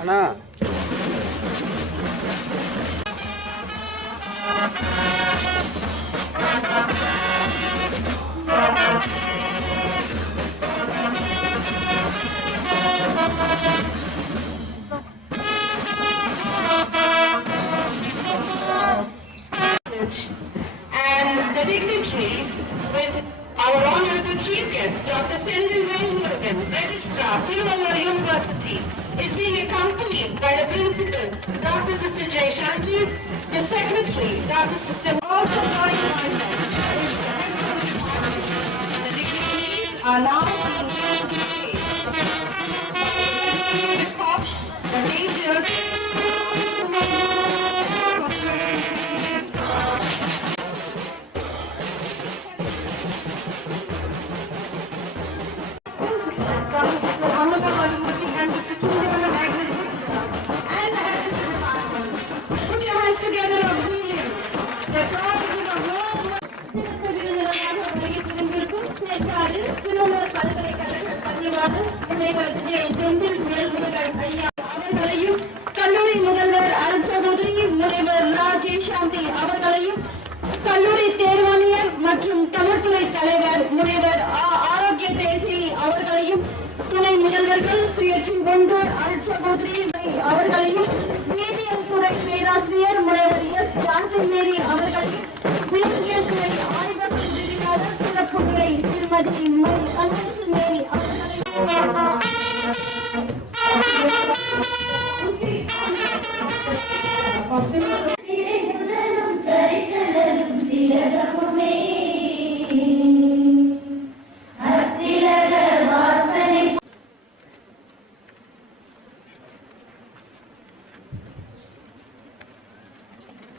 Ana. And the dignitaries with our honorable chief guest, Dr. Sendil Velmurugan, Registrar, Vellore University, is being accompanied by the principal, Dr. Sister Jay Shanti, the secretary, Dr. Sister also joined by the heads of the department. The dignitaries are now being introduced. The majors and Sister Tunde and the heads of the departments. Put your hands together, auxiliaries. That's all we have no. கல்லூரி முதல்வர் அருட்சகோதரி முனைவர் ராஜேஷ் சாந்தி அவர்களையும் கல்லூரி தேர்வாணையர் மற்றும் தமிழ்துறை தலைவர் முனைவர் ஆரோக்கிய தேசி அவர்களையும் துணை முதல்வர்கள் சுயேட்சை ஒன்று அருட்சகோதரி அவர்களையும் வேதியியல் துறை பேராசிரியர் முனைவர் எஸ் ஜான்சன் மேரி அவர்களையும் வேதியியல் துறை ஆய்வக உதவியாளர் சிறப்பு நிலை திருமதி மை அன்பரசன் மேரி அவர்களையும்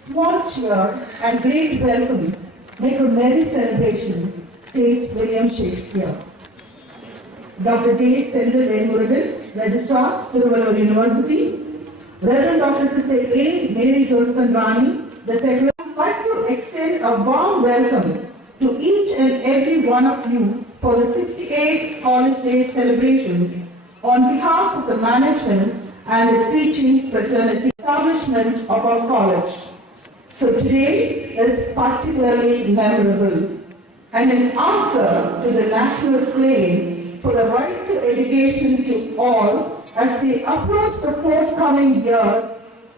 Small cheer and great welcome make a merry celebration, says William Shakespeare. Dr. J. Sendil Velmurugan, Registrar, Vellore University, Reverend Dr. Sister A. Mary Josephine Rani, the Secretary, I would like to extend a warm welcome to each and every one of you for the 68th College Day celebrations on behalf of the management and the teaching fraternity establishment of our college. So today is particularly memorable, and in answer to the national claim for the right to education to all, as we approach the forthcoming years,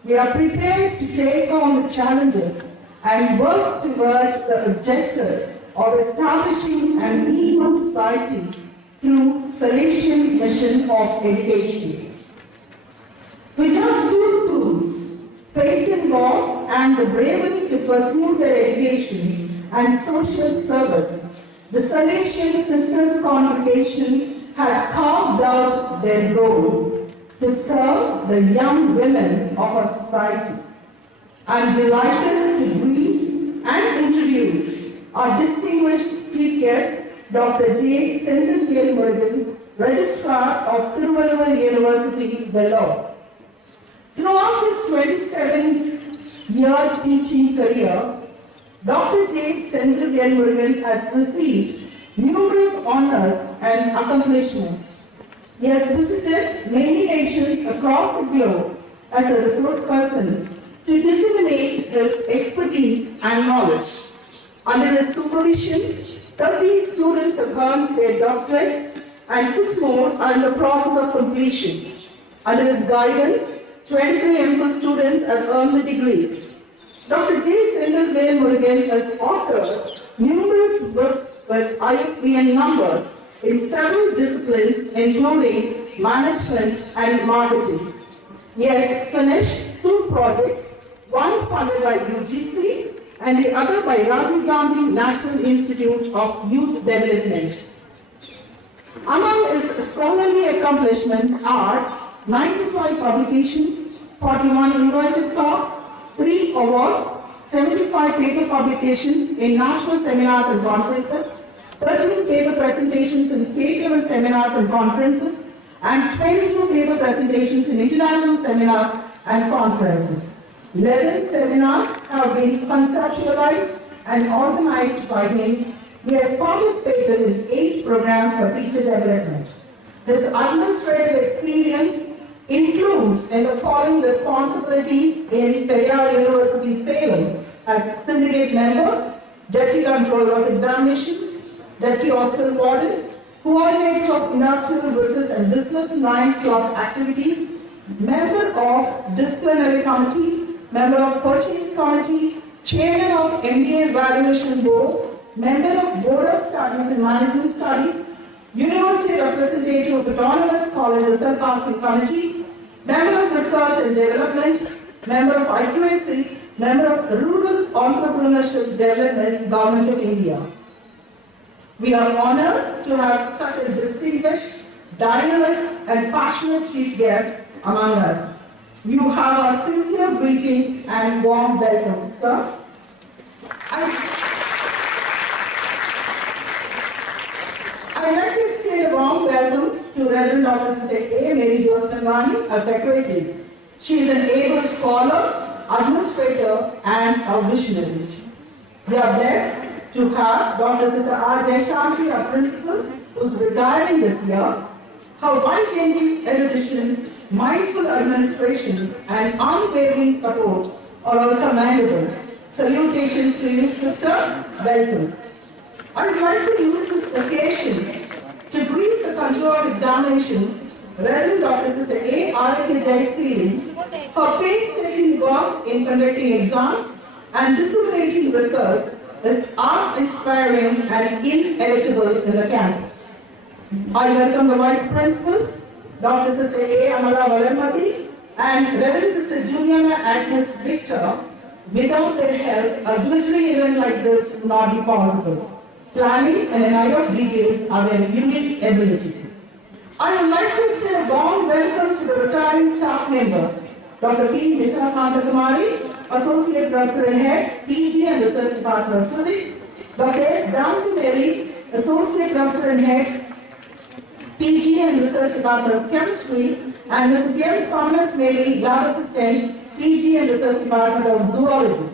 we are prepared to take on the challenges and work towards the objective of establishing an equal society through Salesian mission of education. With just two tools, faith in God and the bravery to pursue their education and social service, the Salesian Sisters Congregation had carved out their role to serve the young women of our society. I am delighted to greet and introduce our distinguished chief guest, Dr. J. Sendil Velmurugan, Registrar of Vellore University, Vellore. Throughout his 27-year teaching career, Dr. J. Sendil Velmurugan has received numerous honors and accomplishments. He has visited many nations across the globe as a resource person to disseminate his expertise and knowledge. Under his supervision, 30 students have earned their doctorates and 6 more are in the process of completion. Under his guidance, 23 MPhil students have earned the degrees. Dr. J. Sendil Velmurugan has authored numerous books with ISBN numbers in several disciplines including management and marketing. He has finished 2 projects, one funded by UGC and the other by Rajiv Gandhi National Institute of Youth Development. Among his scholarly accomplishments are 95 publications, 41 invited talks, 3 awards, 75 paper publications in national seminars and conferences, 13 paper presentations in state-level seminars and conferences, and 22 paper presentations in international seminars and conferences. 11 seminars have been conceptualized and organized by him. He has participated in 8 programs for teacher development. His administrative experience includes in the following responsibilities in Periyar University, Salem, as syndicate member, deputy controller of examinations, deputy hostel warden, coordinator of industrial visit and business nightclub activities, member of disciplinary committee, member of purchase committee, chairman of MBA evaluation board, member of board of studies and management studies, university representative of autonomous colleges and passing committee, member of research and development, member of IQAC, member of rural entrepreneurship development, Government of India. We are honored to have such a distinguished, dynamic and passionate chief guest among us. You have our sincere greeting and warm welcome, sir. I'd like to extend a warm welcome to Reverend Dr. A. Mary Josnavani, our secretary. She is an able scholar, administrator, and a visionary. We are blessed to have Dr. Sister R. Jaishanti, our principal, who is retiring this year. Her wide-ranging erudition, mindful administration, and unwavering support are all commendable. Salutations to you, sister. Welcome. I would like to use this occasion to brief the controlled examinations Reverend Dr. Sister A. R.K. Jaisiri, her painstaking work in conducting exams and disseminating results is awe-inspiring and inevitable in the campus. I welcome the Vice Principals, Dr. Sister A. Amala Valanmati and Reverend Sister Juliana Agnes Victor. Without their help, a glittering event like this would not be possible. Planning and an eye of details are their unique ability. I would like to say a warm welcome to the retiring staff members. Dr. P. Nisakanta Kumari, Associate Professor and Head, PG and Research Department of Physics. Dr. S. Dancy Mary, Associate Professor and Head, PG and Research Department of Chemistry. And Mrs. M. Thomas Mary, Lab Assistant, PG and Research Department of Zoology.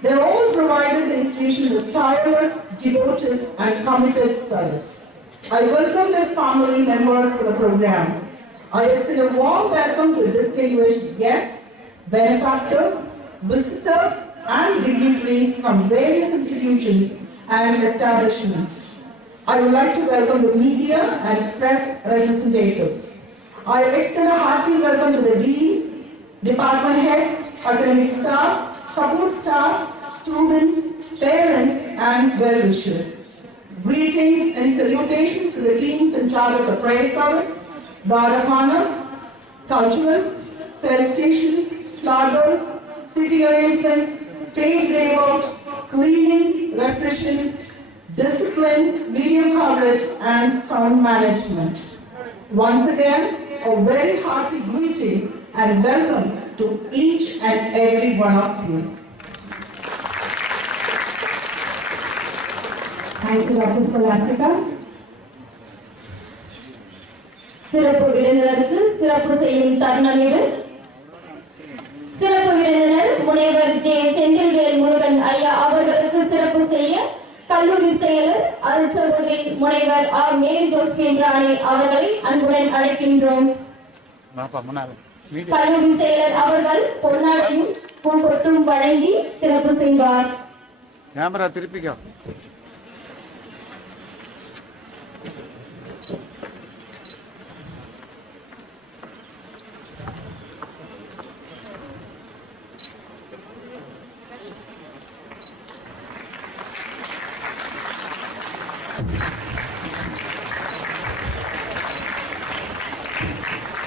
They are all provided the institution with tireless, devoted, and committed service. I welcome their family members to the program. I extend a warm welcome to distinguished guests, benefactors, visitors, and dignitaries from various institutions and establishments. I would like to welcome the media and press representatives. I extend a hearty welcome to the deans, department heads, academic staff, support staff, students, parents, and well-wishers. Greetings and salutations to the teams in charge of the prayer service, guard of honor, culturals, felicitations, flowers, city arrangements, stage layout, cleaning, refreshing, discipline, video coverage, and sound management. Once again, a very hearty greeting and welcome to each and every one of you. Thank you, Dr. Scholastica. சிறப்பு விருந்தினருக்கு சிறப்பு செய்யும் தருணம் இது. சிறப்பு விருந்தினர் முனைவர் J. Senthilvel Murugan ஐயா அவர்களுக்கு சிறப்பு செய்ய கல்லூரி செயலர் அருட்சகோதரி முனைவர் ஆர் மேரி ஜோஸ்பின் ராணி அவர்களை அன்புடன் அழைக்கின்றோம். கல்லூரி செயலர் அவர்கள் பொன்னாடையும் பூங்கொத்தும் வழங்கி சிறப்பு செய்வார். கேமரா திருப்பிக்கோ.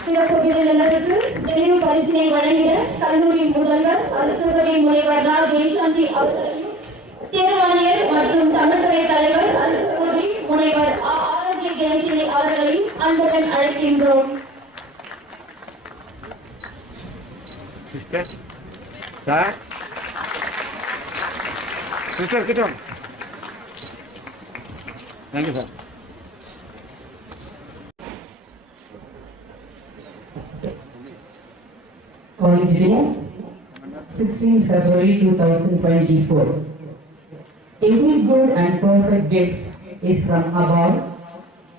சிறப்பு விருந்தினருக்கு நினைவு பரிசினை வழங்கிட கல்லூரி முதல்வர் அருட்சகோதரி முனைவர் ரா ஜெயசாந்தி அவர்களையும் தேர்வாணையர் மற்றும் தமிழ்துறை தலைவர் அருட்சகோதரி முனைவர் ஆரோக்கிய ஜெயந்தினி அவர்களையும் அன்புடன் அழைக்கின்றோம். சிஸ்டர் சார் சிஸ்டர் கிட்ட thank you sir. College Day, 16 February 2024. Every good and perfect gift is from above,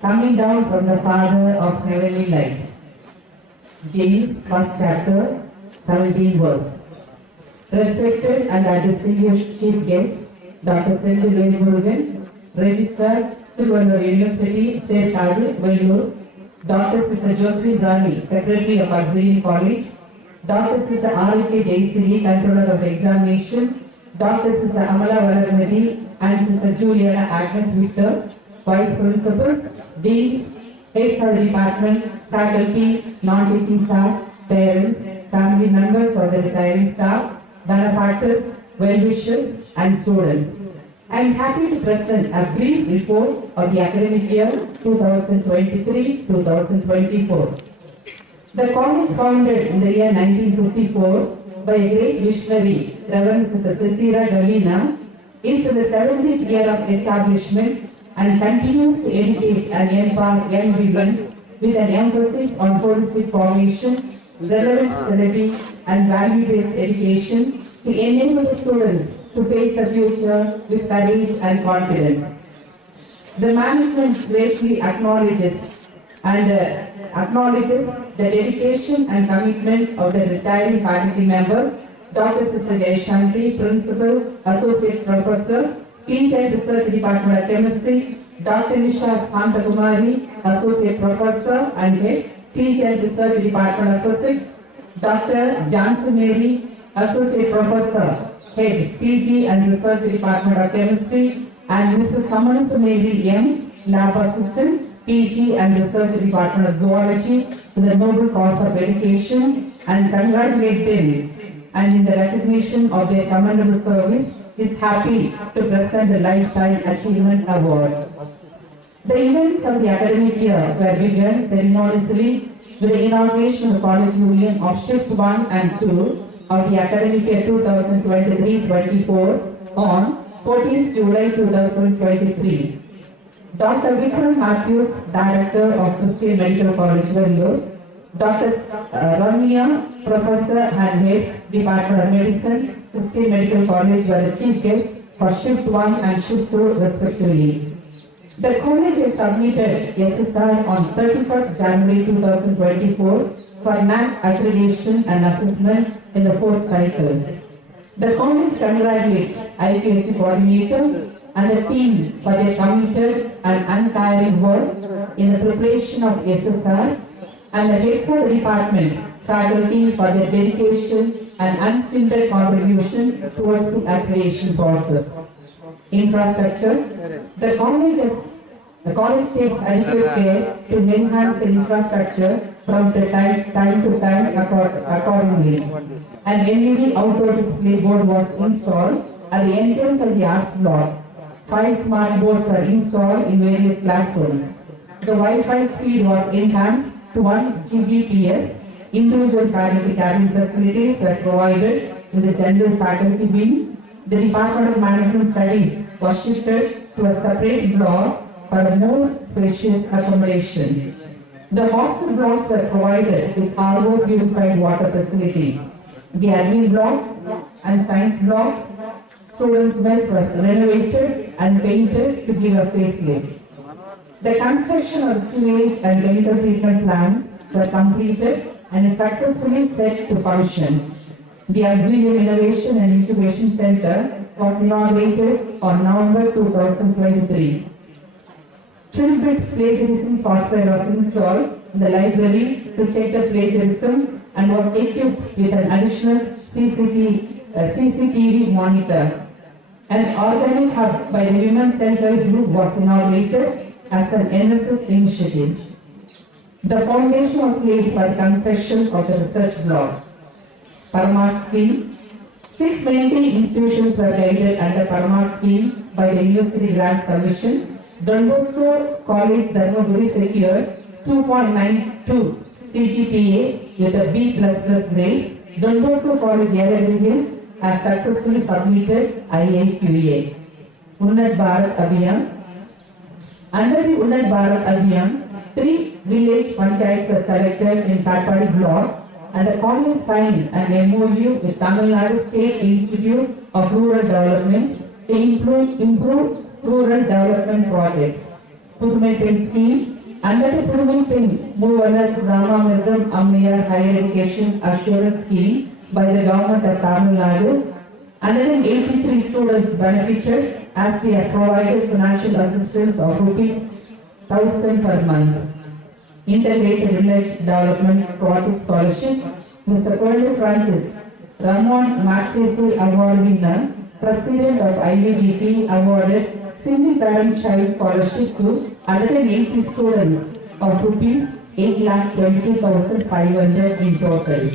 coming down from the Father of heavenly light. James 1st chapter, 17 verse. Respected and our distinguished chief guest, Dr. Sendil Velmurugan, Registrar, Vellore University, Serkadu, Vellore, Dr. Sister Josephine Rani, Secretary of Auxiliary College, Dr. Sister R.K. Jaisiri, Controller of Examination, Dr. Sister Amala Valarmati, and Sister Juliana Agnes Victor, Vice Principals, Deans, Heads of the Department, Faculty, Non-Teaching Staff, Parents, Family Members of the retiring staff, benefactors, well-wishers, and students. I am happy to present a brief report of the academic year 2023-2024. The college founded in the year 1954 by a great visionary, Reverend Sister Cecilia Galina, is in the 70th year of establishment and continues to educate and empower young women with an emphasis on holistic formation, relevant syllabi, and value-based education to enable the students to face the future with courage and confidence. The management gratefully acknowledges the dedication and commitment of the retiring faculty members, Dr. Sister Jayashanti, Principal, Associate Professor, Teach and Research Department of Chemistry, Dr. Nisha Shantakumari, Associate Professor and Head, Teach and Research Department of Physics, Dr. Jansen Mary, Associate Professor, Head, PG and Research Department of Chemistry, and Mrs. Samanasa Mary M, Lab Assistant, PG and Research Department of Zoology, to the noble cause of education, and congratulate them, and in the recognition of their commendable service, is happy to present the Lifetime Achievement Award. The events of the academic year were begun ceremoniously with the inauguration of the College Union of Shift 1 and 2 of the academic year 2023-24 on 14th July 2023. Dr. Vikram Matthews, Director of Christian Medical College, Vellore, Dr. Ramya, Professor and Head, Department of Medicine, Christian Medical College, were the chief guests for Shift 1 and Shift 2 respectively. The college has submitted SSR on 31st January 2024 for NAC accreditation and assessment in the 4th cycle. The college congratulates IPSC coordinator and the team for their committed and untiring work in the preparation of SSR, and the heads of the department, faculty for their dedication and unstinted contribution towards the accreditation process. Infrastructure. The college takes adequate care to enhance the infrastructure from time to time accordingly. An LED outdoor display board was installed at the entrance of the arts block. 5 smart boards were installed in various classrooms. The Wi-Fi speed was enhanced to 1 Gbps. Individual faculty cabin facilities were provided in the general faculty wing. The Department of Management Studies was shifted to a separate block for a more spacious accommodation. The hostel blocks were provided with RO purified water facility. The admin block and science block, students' mess were renovated and painted to give a facelift. The construction of sewage and chemical treatment plants were completed and successfully set to function. The Auxilium Innovation and Incubation Center was inaugurated on November 2023. Trilbit plagiarism software was installed in the library to check the plagiarism and was equipped with an additional CCTV monitor. An organic hub by the Women's Central Group was inaugurated as an NSS initiative. The foundation was laid for the construction of the research block. Paramount scheme. 6 maintained institutions were guided under Paramount scheme by the University Grants Commission. Don Bosco College Dharmaburi secured 2.92 CGPA with a B++ grade. Don Bosco College Yellow Hills has successfully submitted IAQA. Unnat Bharat Abhiyan. Under the Unnat Bharat Abhiyan, 3 village panchayats were selected in Katpadi block, and the college signed an MOU with Tamil Nadu State Institute of Rural Development to improve rural development projects. Purumaipen scheme. Under the Purumaipen Moovanar Ramamirtham Ammayar Higher Education Assurance Scheme by the government of Tamil Nadu, 183 students benefited as they have provided financial assistance of ₹1,000 per month. Integrated Village Development Project Scholarship. Mr. Colonel Francis Ramon Maxese Award winner, President of IABP, awarded Single Parent Child Scholarship to 180 students of ₹8,22,500 in total.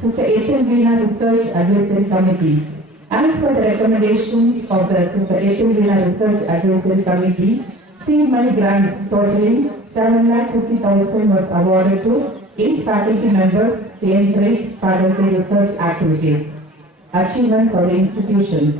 Sister Ethel Veena Research Advisory Committee. As per the recommendations of the Sister Ethel Veena Research Advisory Committee, seed money grants totaling 7,50,000 was awarded to 8 faculty members to encourage faculty research activities. Achievements of the institutions.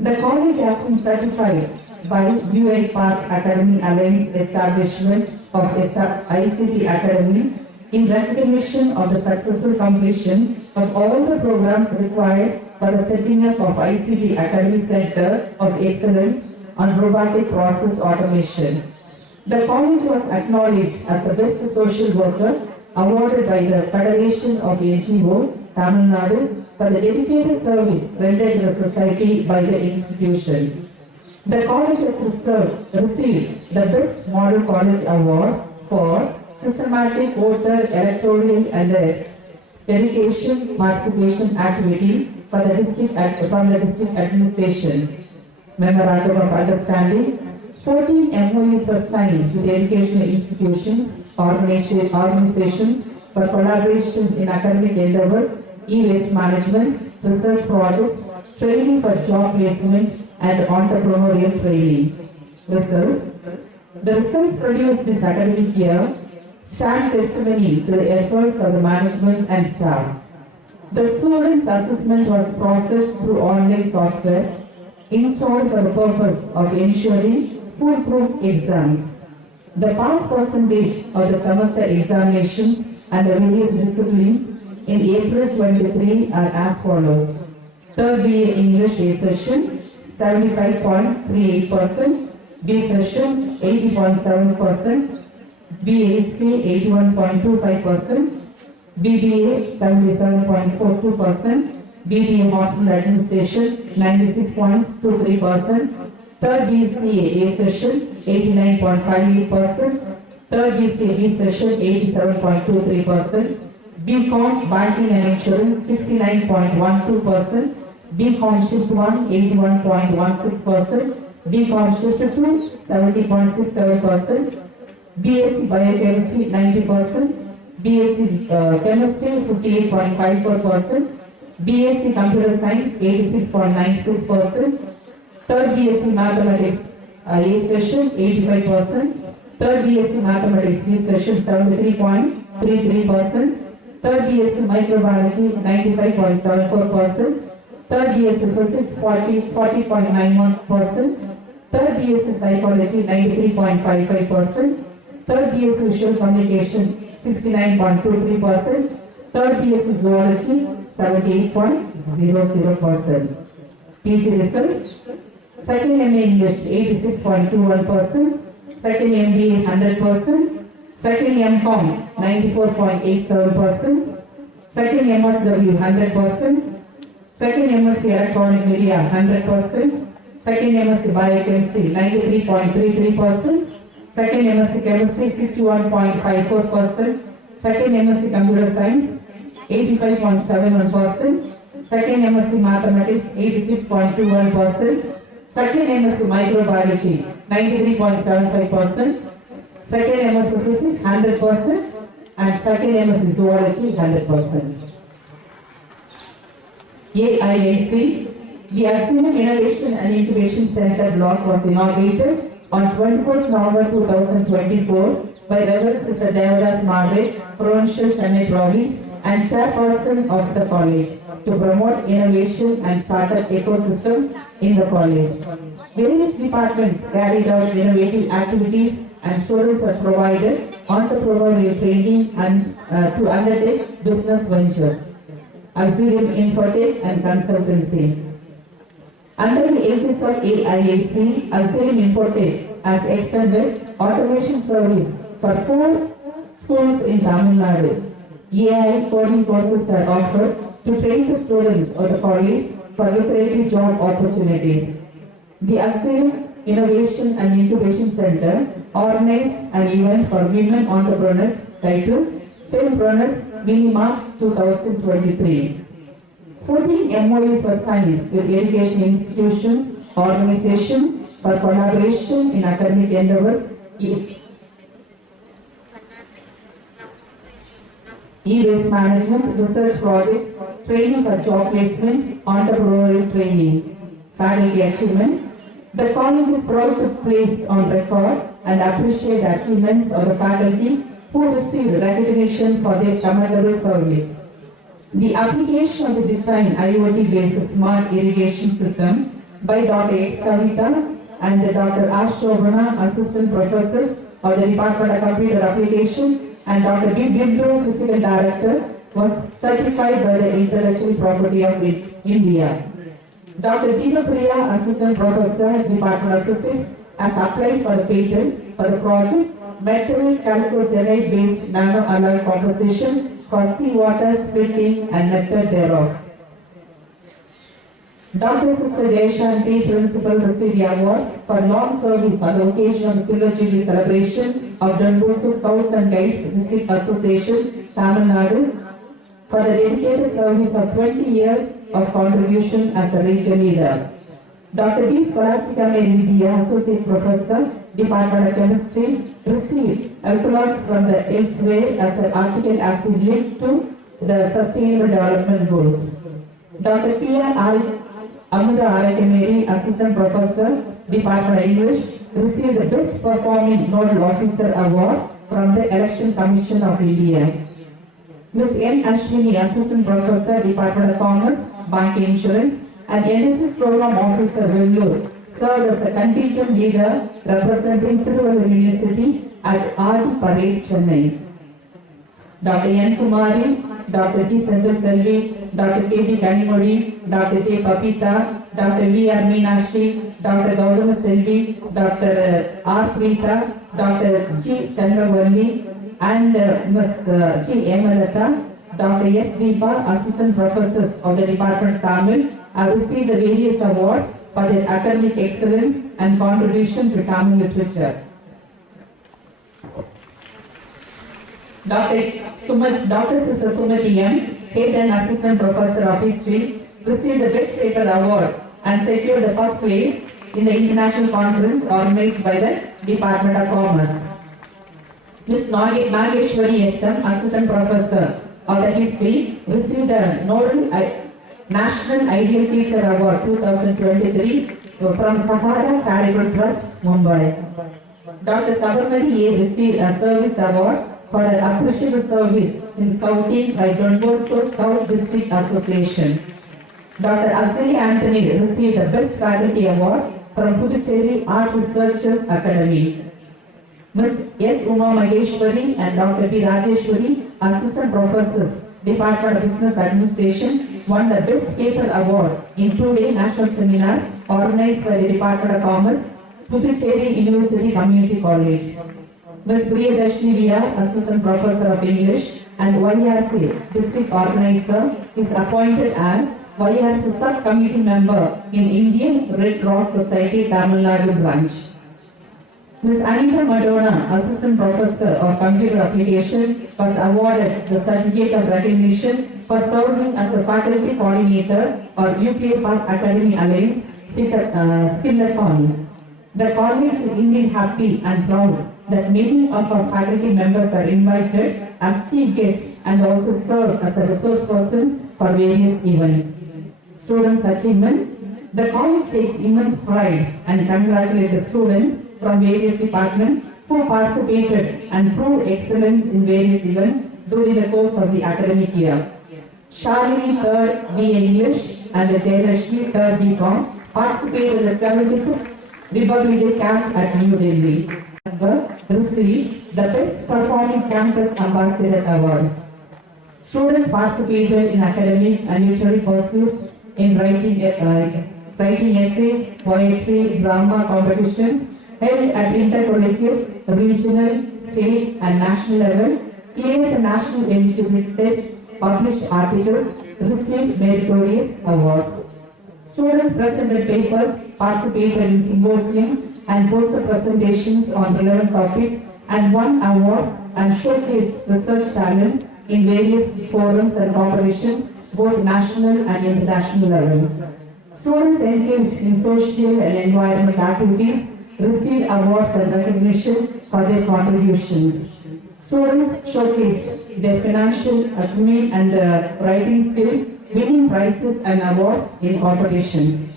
The college has been certified by UI Park Academy Alliance establishment of ICT Academy in recognition of the successful completion of all the programs required for the setting up of ICT Academy Center of Excellence on Robotic Process Automation. The college was acknowledged as the best social worker awarded by the Federation of NGO, Tamil Nadu, for the dedicated service rendered to the society by the institution. The college has received the Best Model College Award for systematic voter electoral and dedication participation activity for the from the district administration. Memorandum of Understanding. 14 MOUs were signed with educational institutions, organizations for collaboration in academic endeavors, e-waste management, research projects, training for job placement, and entrepreneurial training. Results. The results produced this academic year stand testimony to the efforts of the management and staff. The students' assessment was processed through online software installed for the purpose of ensuring foolproof exams. The pass percentage of the semester examinations and the various disciplines in April 23 are as follows. Third BA English A session 75.38%, B session 80.7%, BA History 81.25%, BBA 77.42%, BBA Hostel Administration 96.23%, third BCA A session 89.58%, third BCA B session 87.23%, BCom Banking and Insurance 69.12%, BCom Shift 1 81.16%, BCom Shift 2 70.67%, BSc Biochemistry 90%, BSc Chemistry 58.54%, BSc Computer Science 86.96%, third BSc Mathematics A session 85%, third BSc Mathematics B session 73.33%, third BSc Microbiology 95.74%, third BSc Physics 40.91%, third BSc Psychology 93.55%, third BSc Visual Communication 69.23%, third BSc Zoology 78.00%. PG result. Second MA English 86.21%. Second MBA 100%. Second MCOM 94.87%. Second MSW 100%. Second MSc Electronic Media 100%. Second MSc Biochemistry 93.33%. Second MSc Chemistry 61.54%. Second MSc Computer Science 85.71%. Second MSc Mathematics 86.21%. Second MSc Microbiology 93.75%. Second MSc Physics 100%. And second MSc Zoology 100%. AIIC, the Aximum Innovation and Incubation Center block was inaugurated on 24th November 2024 by Reverend Sister Devadas Margaret, Provincial Chennai Province and Chairperson of the college to promote innovation and startup ecosystem in the college. Various departments carried out innovative activities and students were provided entrepreneurial training and to undertake business ventures. Auxilium Infotech and Consultancy. Under the aegis of AIAC, Auxilium Infotech has extended automation service for 4 schools in Tamil Nadu. AI coding courses are offered to train the students of the college for lucrative job opportunities. The Auxilium Innovation and Incubation Center organized an event for women entrepreneurs titled Filmpreneurs Minimart 2023. 14 MOUs were signed with education institutions, organizations for collaboration in academic endeavors, e-waste management, research projects, training for job placement, entrepreneurial training, faculty achievements. The college is proud to place on record and appreciate the achievements of the faculty who received recognition for their commendable service. The application of the design IoT-based smart irrigation system by Dr. X. Kavita and Dr. R. Shobhana, assistant professors of the Department of Computer Application, and Dr. B. Bindu, physical director, was certified by the Intellectual Property of India. Dr. Deena Priya, assistant professor, Department of Physics, has applied for a patent for the project metal chalcogenide based nano-alloy composition for seawater splitting and nectar thereof. Dr. Sister Jayashanti, Principal, received the award for long service on the occasion of the Silver Jubilee celebration of Don Bosco Scouts and Guides District Association, Tamil Nadu, for the dedicated service of 20 years of contribution as a region leader. Dr. D. Scholastica Meridia, Associate Professor, Department of Chemistry, received accolades from the elsewhere as an article acid linked to the Sustainable Development Goals. Dr. P.R. Amudha Arakameri, Assistant Professor, Department of English, received the Best Performing Nodal Officer Award from the Election Commission of India. Ms. N. Ashwini, Assistant Professor, Department of Commerce, Banking Insurance, and NSS Program Officer, Vellore, served as a contingent leader representing Tiruvallur University at RD Parade, Chennai. Dr. N. Kumari, Dr. G. Senthil Selvi, Dr. K. D. Kanimodi, Dr. J. Papita, Dr. V. R. Meenakshi, Dr. Gaudama Selvi, Dr. R. Preeta, Dr. G. Chandravalli, and Ms. G. Emalata, Dr. S. Deepa, Assistant Professors of the Department of Tamil, have received the various awards for their academic excellence and contribution to Tamil literature. Dr. Sister Sumati M., Head and Assistant Professor of History, received the Best Paper Award and secured the first place in the international conference organized by the Department of Commerce. Ms. Nageshwari S.M., Assistant Professor of the History, received the Nodal National Ideal Teacher Award 2023 from Sahara Charitable Trust, Mumbai. Dr. Sabarmati A. received a Service Award for her appreciable service in Scouting by Don Bosco Scout District Association. Dr. Azali Anthony received the Best Faculty Award from Puducherry Art Researchers Academy. Ms. S. Uma Maheshwari and Dr. P. Rajeshwari, Assistant Professors, Department of Business Administration won the Best Paper Award in two-day national seminar organized by the Department of Commerce, Puducherry University Community College. Ms. Priyadarshini VR, Assistant Professor of English and YRC District Organizer, is appointed as YRC Subcommittee Member in Indian Red Cross Society Tamil Nadu Branch. Ms. Anita Madonna, Assistant Professor of Computer Application, was awarded the Certificate of Recognition for serving as the Faculty Coordinator or UPA Park Academy Alliance Skillacon. The college is indeed happy and proud that many of our faculty members are invited as chief guests and also serve as a resource persons for various events. Students' achievements. The college takes immense pride and congratulates the students from various departments who participated and proved excellence in various events during the course of the academic year. Shalini 3rd B English and Jayalakshmi 3rd BCom participated in the 75th Republic Day camp at New Delhi. Received the Best Performing Campus Ambassador Award. Students participated in academic and literary pursuits in writing essays, poetry, drama competitions held at intercollegiate, regional, state and national level, cleared the national eligibility test, published articles, received meritorious awards. Students presented papers, participated in symposiums and poster presentations on relevant topics and won awards and showcased research talents in various forums and competitions, both national and international level. Students engaged in social and environmental activities received awards and recognition for their contributions. Students showcased their financial acumen and writing skills, winning prizes and awards in competitions.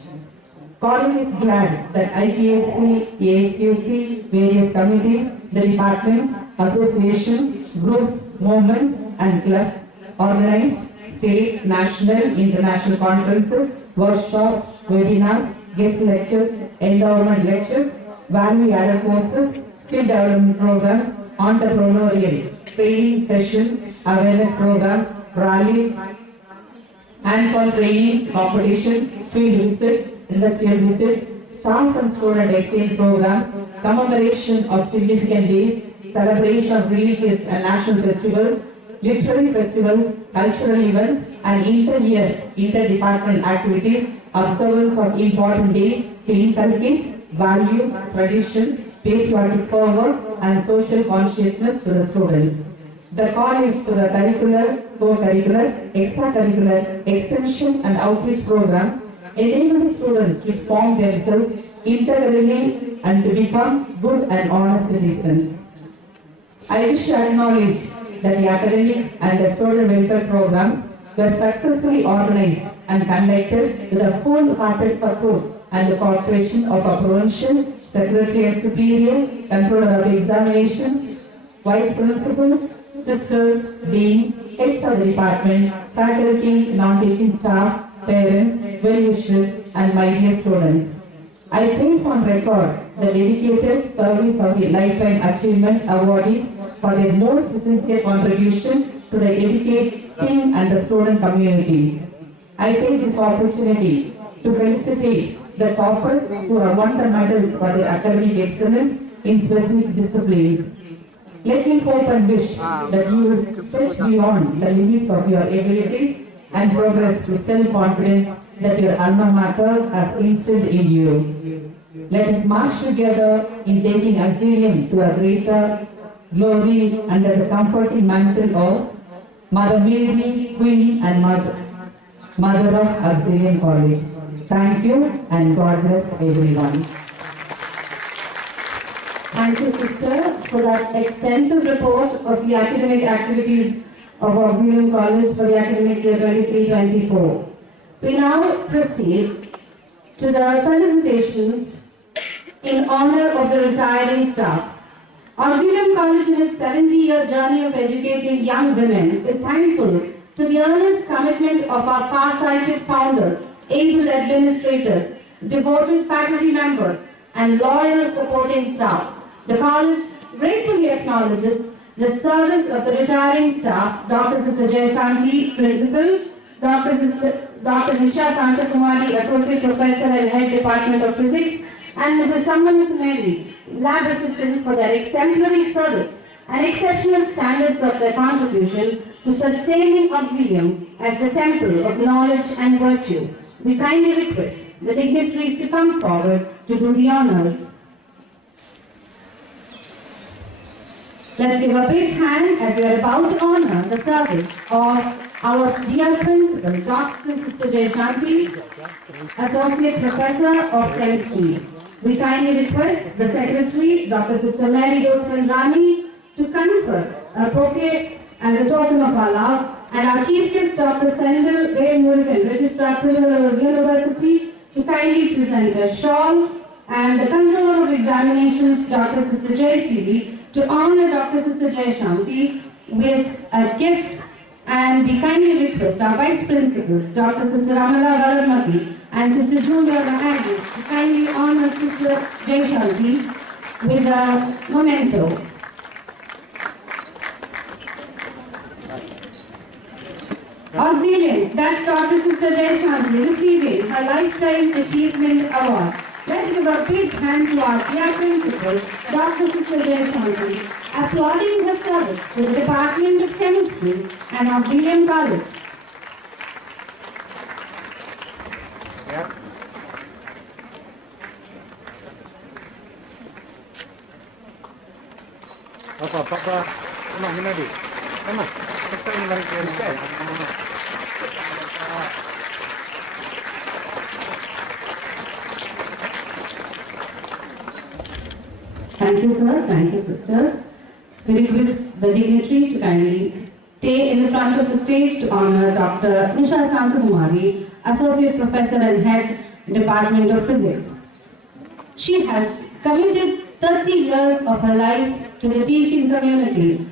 College is glad that IPSC, ASQC, various committees, the departments, associations, groups, movements and clubs organize state, national, international conferences, workshops, webinars, guest lectures, endowment lectures, value-added courses, skill development programs, entrepreneurial training sessions, awareness programs, rallies, hands-on trainings, competitions, field visits, industrial visits, staff and student exchange programs, commemoration of significant days, celebration of religious and national festivals, literary festivals, cultural events, and inter-year, inter-departmental activities, observance of important days to inculcate values, traditions, patriotic fervor, and social consciousness to the students. The college through the curricular, co-curricular, extracurricular, extension and outreach programs enable students to form themselves integrally and to become good and honest citizens. I wish to acknowledge that the academic and the student welfare programs were successfully organized and conducted with a wholehearted support and the cooperation of a provincial, secretary and superior, controller of examinations, vice principals, sisters, deans, heads of the department, faculty, non-teaching staff, parents, well-wishers, and my dear students. I place on record the dedicated service of the Lifetime Achievement Awardees for their most sincere contribution to the educating and the student community. I take this opportunity to felicitate the toppers who have won the medals for their academic excellence in specific disciplines. Let me hope and wish that you will stretch beyond the limits of your abilities and progress with self-confidence that your alma mater has instilled in you. Let us march together in taking Auxilium to a greater glory under the comforting mantle of Mother Mary, Queen and Mother of Auxilium College. Thank you and God bless everyone. Thank you, sister, for that extensive report of the academic activities of Auxilium College for the academic year 23-24. We now proceed to the felicitations in honor of the retiring staff. Auxilium College, in its 70-year journey of educating young women, is thankful to the earnest commitment of our far-sighted founders, able administrators, devoted faculty members, and loyal supporting staff. The college gratefully acknowledges the service of the retiring staff, Dr. Sister Jayasanti, Principal, Dr. Nisha Santakumari, Associate Professor and Head Department of Physics, and Mrs. Sammanas Mary, Lab Assistant, for their exemplary service and exceptional standards of their contribution to sustaining Auxilium as the temple of knowledge and virtue. We kindly request the dignitaries to come forward to do the honors. Let's give a big hand as we are about to honor the service of our dear Principal, Dr. Sister Jayasanti, Associate Professor of Chemistry. We kindly request the Secretary, Dr. Sister Mary Rani, to confer a bouquet as a token of our love, and our Chief Guest, Dr. Sendil Murugan, Registrar Principal of University, to kindly present a shawl, and the Controller of Examinations, Dr. Sister Jayasiri, to honor Dr. Sister Jayasanti with a gift, and we kindly request our Vice Principals, Dr. Sister Amala Valamaki and Sister Julia Agnes, to kindly honor Sister Jayasanti with a memento. Auxilians, that's Dr. Sister Jayasanti receiving her Lifetime Achievement Award. Let's give a big hand to our dear Principal, Dr. Sister Jayasanti, applauding her service to the Department of Chemistry and Auxilium College. Papa, come on, Minadi. Come on. Thank you, sir. Thank you, sisters. We request the dignitaries to kindly stay in the front of the stage to honor Dr. Nisha Santakumari, Associate Professor and Head Department of Physics. She has committed 30 years of her life to the teaching community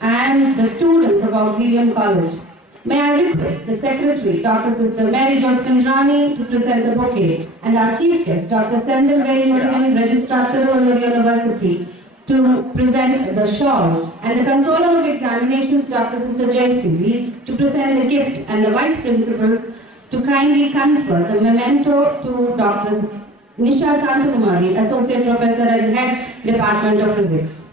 and the students of Auxilium College. May I request the Secretary, Dr. Sister Mary Rani, to present the bouquet, and our Chief Guest, Dr. Sendil Murugan, Registrar Vellore University, to present the shawl, and the Controller of Examinations, Dr. Sister Jayasiri, to present the gift, and the Vice Principals to kindly confer the memento to Dr. Nisha Santakumari, Associate Professor and Head Department of Physics.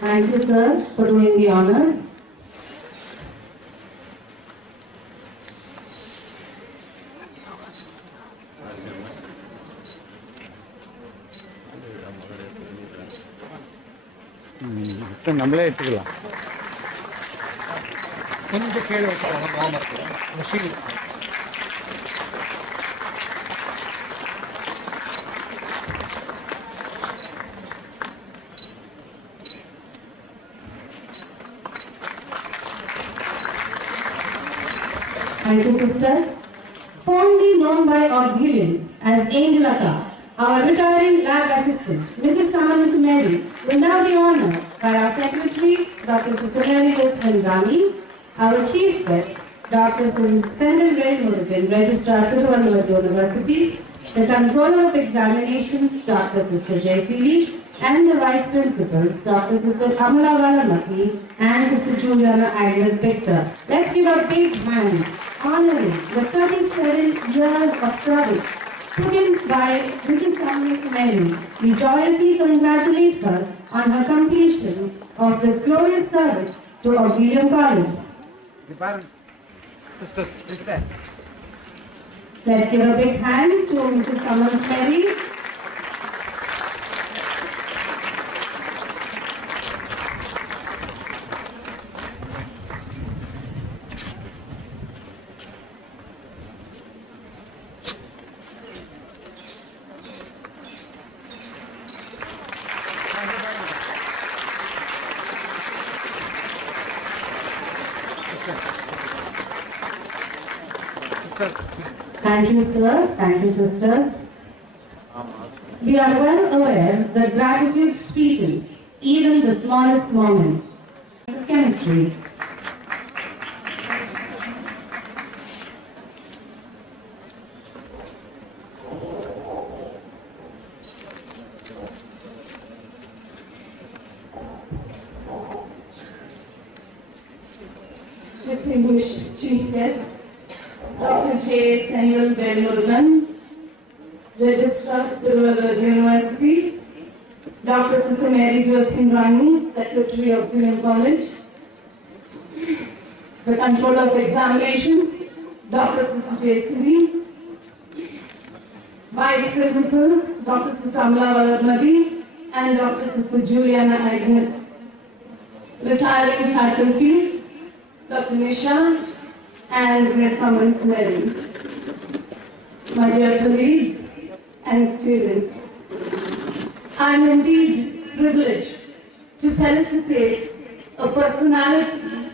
Thank you, sir, for doing the honors. நம்மளே எடுத்துக்கலாம். கொஞ்சம் கீழே வச்சுக்கோங்க, மாமரத்தில் machine. Thank you, sisters. Fondly known by Auxilians as Angelaka, our retiring lab assistant, Mrs. Sammanas Mary, will now be honored by our Secretary, Dr. Sister Mary Rani, our Chief Guest, Dr. Sendil Murugan, Registrar University, the Controller of Examinations, Dr. Sister Jayasiri, and the Vice Principals, Dr. Sister Amala Valamaki and Sister Juliana Agnes Victor. Let's give a big hand honoring the 37 years of service put in by Mrs. Sammanas Mary. We joyously congratulate her on her completion of this glorious service to Auxilium College. The parents, sisters, is there? Let's give a big hand to Mrs. Sammanas Mary. sir. Thank you, sir. Thank you, sisters. We are well aware that gratitude sweetens even the smallest moments. Chemistry. Distinguished Chief Guest, Dr. J. Vellore, Registrar, Vellore University, Dr. Sister Mary Josephine Rani, Secretary of Auxilium College, the Controller of Examinations, Dr. Sister J. Siri, Vice Principals, Dr. Sister Amla Valadmadi, and Dr. Sister Juliana Agnes, retiring faculty, Dr. Nisha and Ms. Summons Mary. My dear colleagues and students, I am indeed privileged to felicitate a personality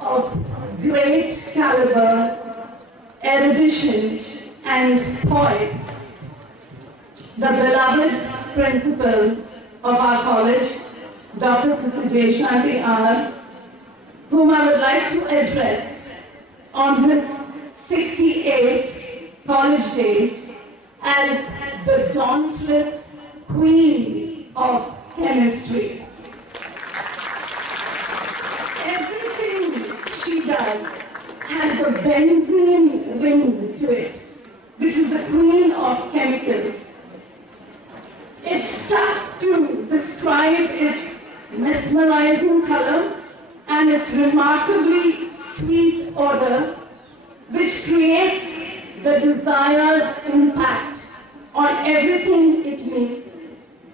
of great caliber, erudition, and poise, the beloved principal of our college, Dr. Sister J. Shanti R., whom I would like to address on his 68th college day as the dauntless queen of chemistry. Everything she does has a benzene ring to it, which is the queen of chemicals. It's tough to describe its mesmerizing color and its remarkably sweet odor, which creates the desired impact on everything it meets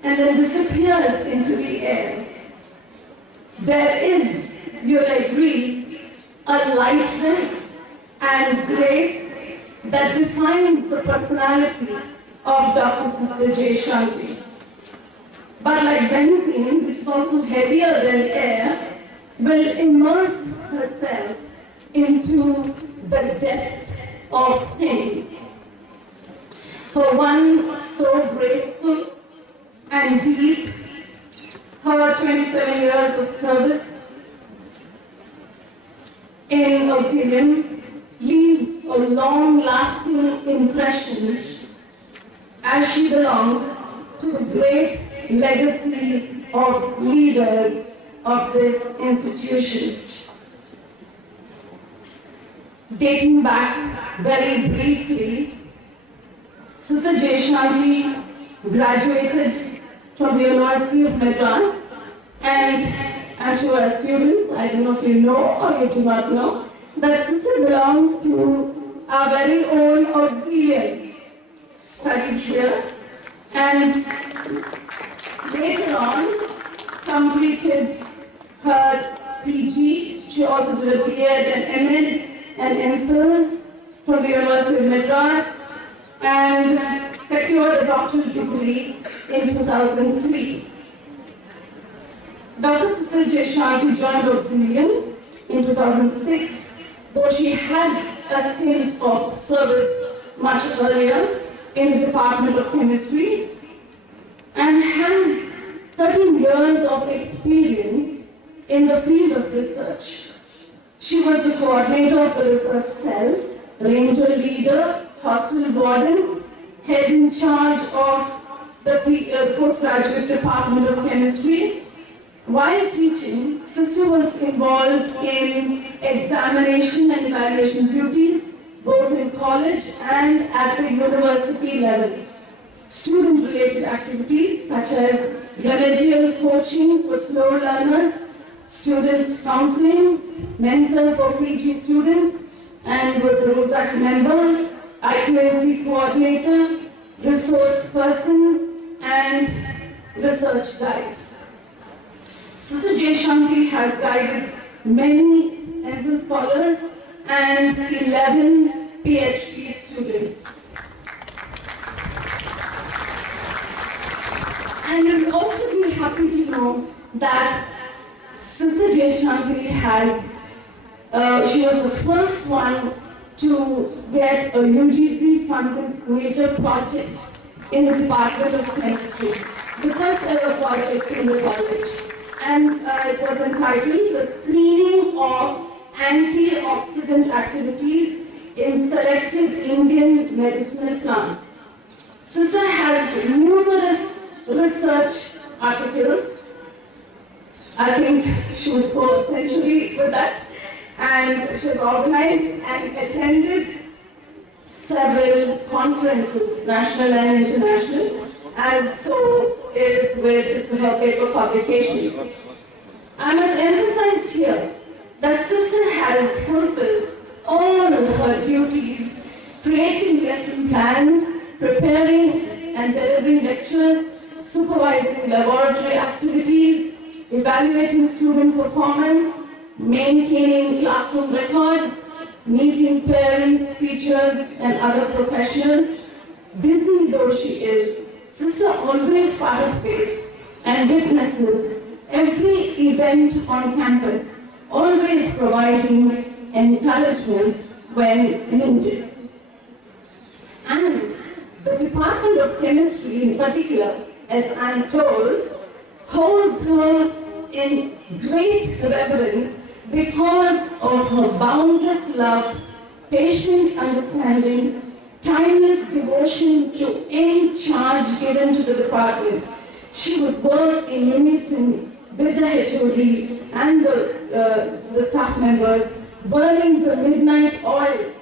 and then disappears into the air. There is, you'll agree, a lightness and grace that defines the personality of Dr. Sister J. Shanti. But like benzene, which is also heavier than air, will immerse herself into the depth of things. For one so graceful and deep, her 27 years of service in Auxilium leaves a long-lasting impression as she belongs to a great legacy of leaders of this institution. Dating back very briefly, Sister J. Shanti graduated from the University of Madras, and I'm sure as students, I don't know if you know or you do not know, that Sister belongs to our very own Auxilium, studied here, and later on completed her PG. She also did a B.Ed and M.Ed and M.Phil from the University of Madras and secured a doctoral degree in 2003. Dr. Sister J. Shanti joined Auxilium in 2006, though she had a stint of service much earlier in the Department of Chemistry and has 13 years of experience in the field of research. She was the coordinator of the research cell, ranger leader, hostel warden, head in charge of the postgraduate department of chemistry. While teaching, Sister was involved in examination and evaluation duties, both in college and at the university level. Student-related activities such as remedial coaching for slow learners, student counseling, mentor for PG students, and was a ROSAC member, IQAC coordinator, resource person, and research guide. Sister J. Shanti has guided many MPhil scholars and 11 PhD students. And you'll also be happy to know that Sister J. Shanti has, she was the first one to get a UGC funded major project in the Department of Chemistry, the first ever project in the college. And it was entitled The Screening of Antioxidant Activities in Selected Indian Medicinal Plants. Sister has numerous research articles. I think she would score a century with that. And she has organized and attended several conferences, national and international, as so is with her paper publications. I must emphasize here that sister has fulfilled all her duties, creating lesson plans, preparing and delivering lectures, supervising laboratory activities, evaluating student performance, maintaining classroom records, meeting parents, teachers, and other professionals. Busy though she is, sister always participates and witnesses every event on campus, always providing encouragement when needed. And the Department of Chemistry in particular, as I'm told, holds her in great reverence because of her boundless love, patient understanding, timeless devotion to any charge given to the department. She would work in unison with the HOD and the staff members, burning the midnight oil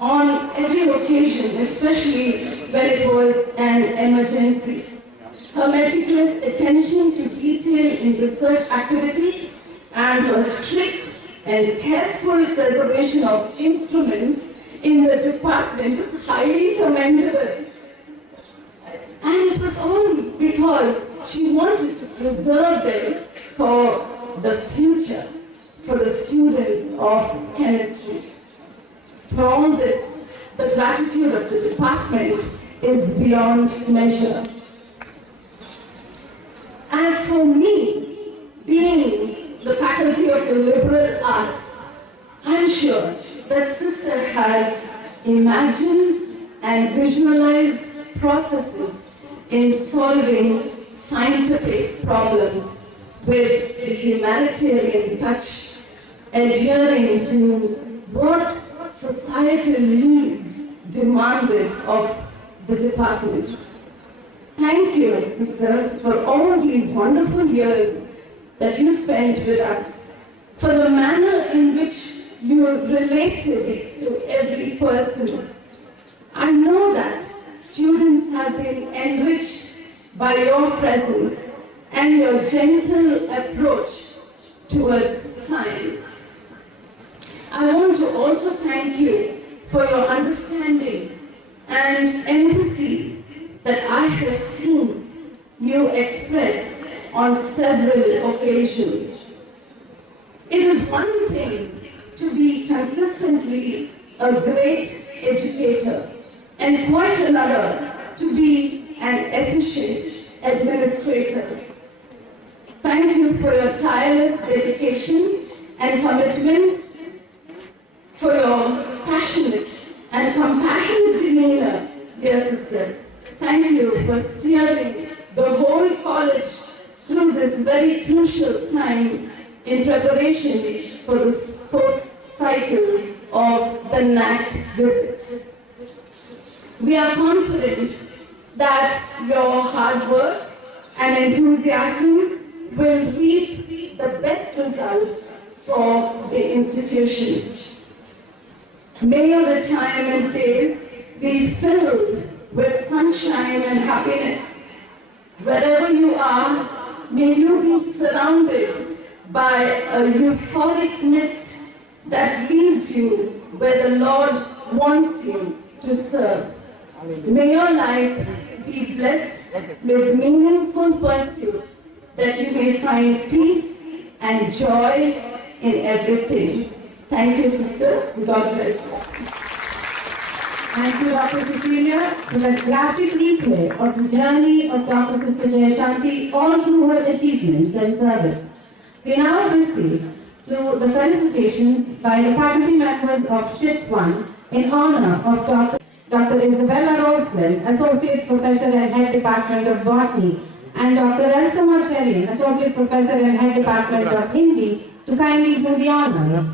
on every occasion, especially when it was an emergency. Her meticulous attention to detail in research activity and her strict and careful preservation of instruments in the department is highly commendable. And it was all because she wanted to preserve them for the future, for the students of chemistry. For all this, the gratitude of the department is beyond measure. As for me, being the faculty of the liberal arts, I'm sure that sister has imagined and visualized processes in solving scientific problems with the humanitarian touch, adhering to what societal needs demanded of the department. Thank you, sister, for all these wonderful years that you spent with us, for the manner in which you related to every person. I know that students have been enriched by your presence and your gentle approach towards science. I want to also thank you for your understanding and empathy that I have seen you express on several occasions. It is one thing to be consistently a great educator, and quite another to be an efficient administrator. Thank you for your tireless dedication and commitment, for your passionate and compassionate demeanor, dear sister. Thank you for steering the whole college through this very crucial time in preparation for the fourth cycle of the NAC visit. We are confident that your hard work and enthusiasm will reap the best results for the institution. May your retirement days be filled with sunshine and happiness. Wherever you are, may you be surrounded by a euphoric mist that leads you where the Lord wants you to serve. May your life be blessed with meaningful pursuits, that you may find peace and joy in everything. Thank you, sister. God bless you. Thank you, Dr. Cecilia, for the graphic replay of the journey of Dr. Sister Jayashanti all through her achievements and service. We now receive to the felicitations by the faculty members of Shift 1 in honor of Dr. Isabella Roslin, Associate Professor and Head Department of Botany, and Dr. Elsa Macharian, Associate Professor and Head Department of Hindi, to kindly do the honors.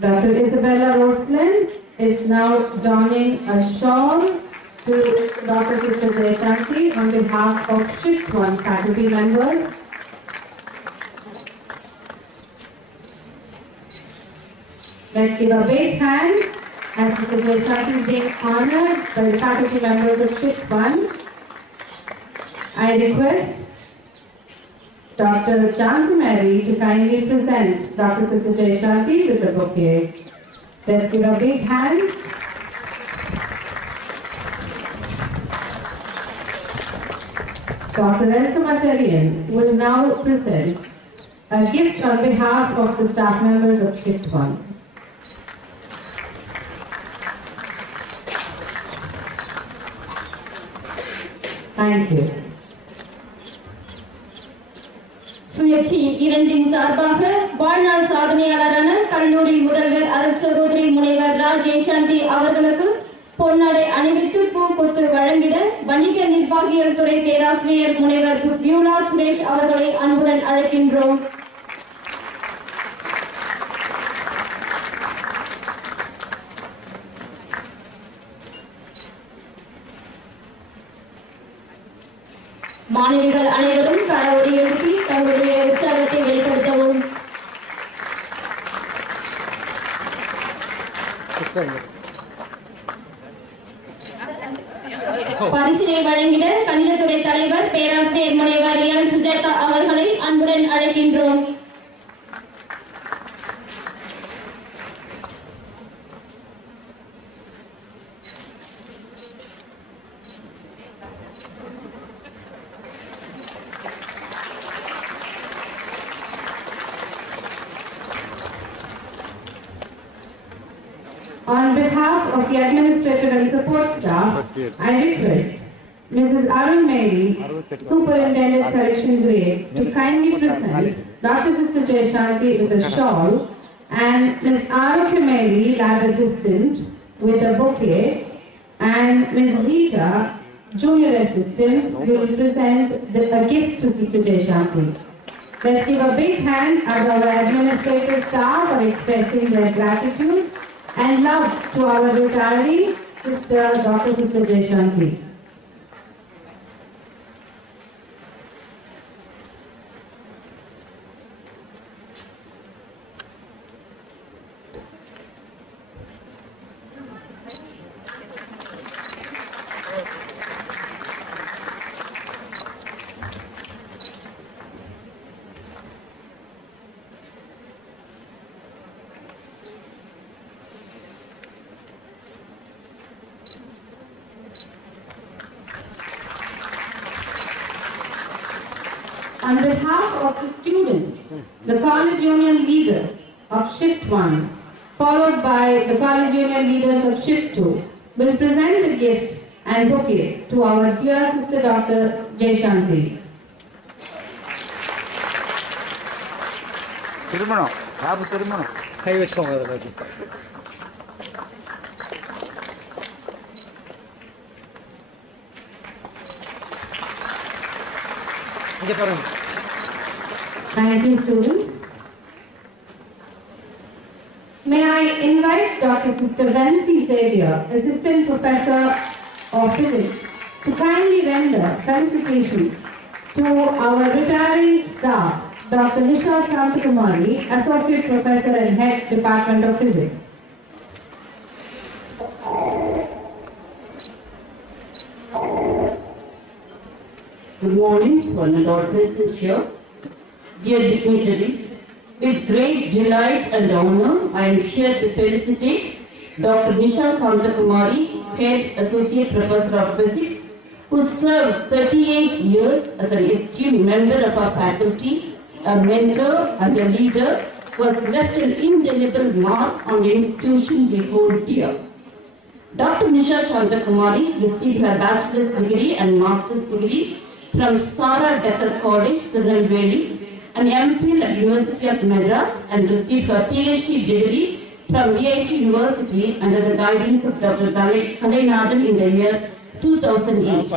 Dr. Isabella Roslin is now donning a shawl to Dr. Sister Jayashanti on behalf of Shift 1 faculty members. Let's give a big hand as Sister Jayashanti is being honored by the faculty members of Shift 1. I request Dr. Chancy Mary to kindly present Dr. Sister Jayashanti with the bouquet. Let's give a big hand. Dr. Elsa Macharian will now present a gift on behalf of the staff members of Shift 1. Thank you. சுயேட்சை இரண்டின் சார்பாக வாழ்நாள் சாதனையாளரான கல்லூரி முதல்வர் அருட்சகோதரி முனைவர் ஜெயசாந்தி அவர்களுக்கு பொன்னாடை அணிவித்து பூக்கொத்து வழங்கிட வணிக நிர்வாகியல் துறை பேராசிரியர் முனைவர் வியூலா சுரேஷ் அவர்களை அன்புடன் அழைக்கின்றோம். மாணவிகள் அனைவரும் கரவொலி எழுப்பி தங்களுடைய உற்சாகத்தை வெளிப்படுத்தவும். பரிசினை வழங்கிட கணிதத்துறை தலைவர் பேராசிரியர் முனைவர் எம் சுஜாதா அவர்களை அன்புடன் அழைக்கின்றோம். On behalf of the administrative and support staff, I request Mrs. Arun Mary, Superintendent Selection Grade, to kindly present Dr. Sister Jayashanti with a shawl and Ms. Arun Mary, Lab Assistant, with a bouquet, and Ms. Rita, Junior Assistant, will present a gift to Sister Jayashanti. Let's give a big hand as our administrative staff are expressing their gratitude and love to our retiree, Sister Dr. Sister Jayashanti. On behalf of the students, the college union leaders of Shift 1, followed by the college union leaders of Shift 2, will present the gift and bouquet to our dear Sister Dr. Jayashanti. கை வச்சுக்கோங்க அதில். இங்கே பாருங்க. Thank you, students. May I invite Dr. Sister Vancy Xavier, Assistant Professor of Physics, to kindly render felicitations to our retiring staff, Dr. Nisha Santakumari, Associate Professor and Head Department of Physics. Good morning, one and all present here. Dear dignitaries, with great delight and honor, I am here to felicitate Dr. Nisha Santakumari, Head Associate Professor of Physics, who served 38 years as an esteemed member of our faculty, a mentor and a leader, who has left an indelible mark on the institution we hold dear. Dr. Nisha Chandrakumari received her bachelor's degree and master's degree from Sara Decker College, Tirunelveli, and MPhil at University of Madras, and received her PhD degree from VIT University under the guidance of Dr. Kalainathan in the year 2008.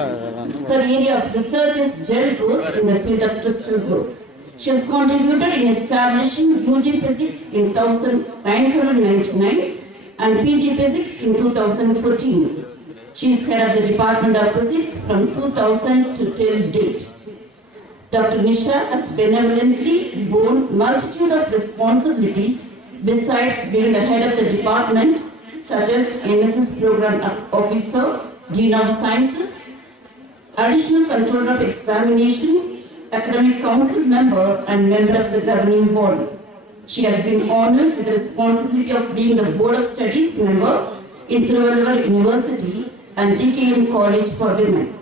Her area of research is gel growth in the field of crystal growth. She has contributed in establishing UG Physics in 1999 and PG Physics in 2014. She is head of the Department of Physics from 2000 to till date. Dr. Nisha has benevolently borne multitude of responsibilities besides being the head of the department, such as NSS Program Officer, Dean of Sciences, Additional Controller of Examinations, Academic Council member and member of the governing body. She has been honored with the responsibility of being the Board of Studies member in Vellore University and DKM College for Women.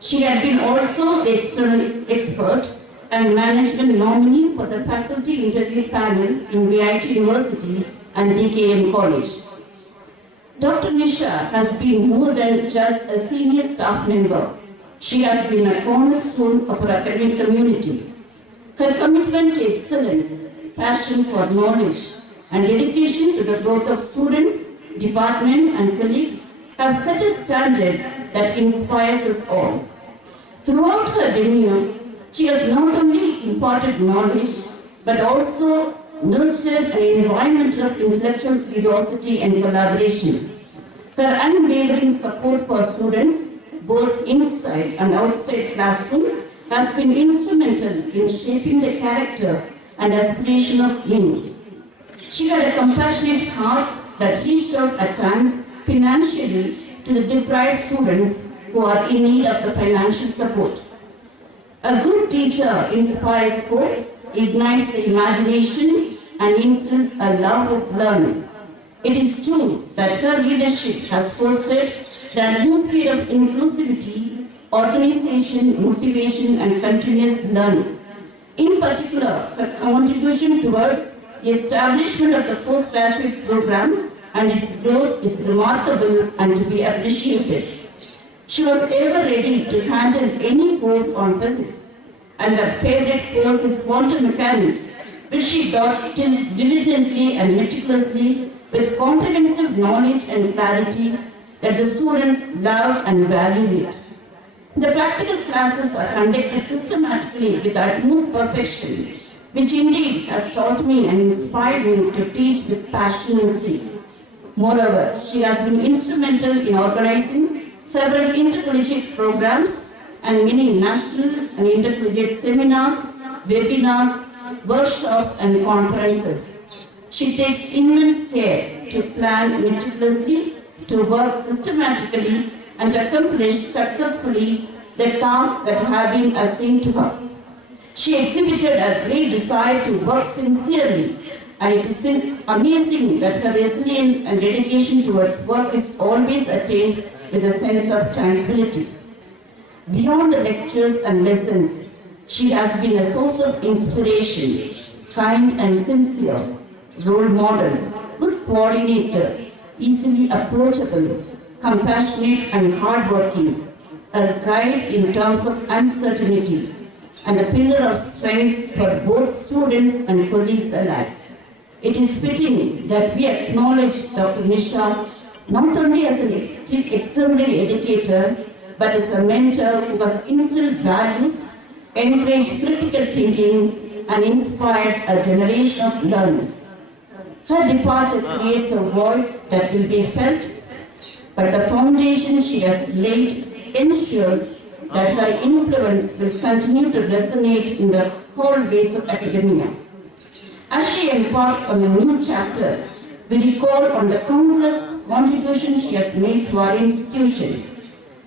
She had been also the external expert and management nominee for the faculty interview panel in VIT University and DKM College. Dr. Nisha has been more than just a senior staff member. She has been a cornerstone of our academic community. Her commitment to excellence, passion for knowledge, and dedication to the growth of students, department, and colleagues have set a standard that inspires us all. Throughout her tenure, she has not only imparted knowledge, but also nurtured an environment of intellectual curiosity and collaboration. Her unwavering support for students, both inside and outside classroom, has been instrumental in shaping the character and aspiration of many. She had a compassionate heart that reached out at times financially to the deprived students who are in need of the financial support. A good teacher inspires hope, ignites the imagination, and instills a love of learning. It is true that her leadership has fostered the atmosphere of inclusivity, organization, motivation, and continuous learning. In particular, her contribution towards the establishment of the postgraduate program and its growth is remarkable and to be appreciated. She was ever ready to handle any course on physics, and her favorite course is quantum mechanics, which she taught diligently and meticulously with comprehensive knowledge and clarity that the students love and value it. The practical classes are conducted systematically with utmost perfection, which indeed has taught me and inspired me to teach with passion and zeal. Moreover, she has been instrumental in organizing several intercollegiate programs and many national and intercollegiate seminars, webinars, workshops, and conferences. She takes immense care to plan meticulously, to work systematically, and accomplish successfully the tasks that have been assigned to her. She exhibited a great desire to work sincerely, and it is amazing that her resilience and dedication towards work is always attained with a sense of tranquility. Beyond the lectures and lessons, she has been a source of inspiration, kind and sincere, role model, good coordinator, easily approachable, compassionate and hardworking, a guide in terms of uncertainty, and a pillar of strength for both students and colleagues alike. It is fitting that we acknowledge Dr. Nisha not only as an exemplary educator, but as a mentor who has instilled values, encouraged critical thinking, and inspired a generation of learners. Her departure creates a void that will be felt, but the foundation she has laid ensures that her influence will continue to resonate in the hallways of academia. As she embarks on a new chapter, we recall on the countless contributions she has made to our institution.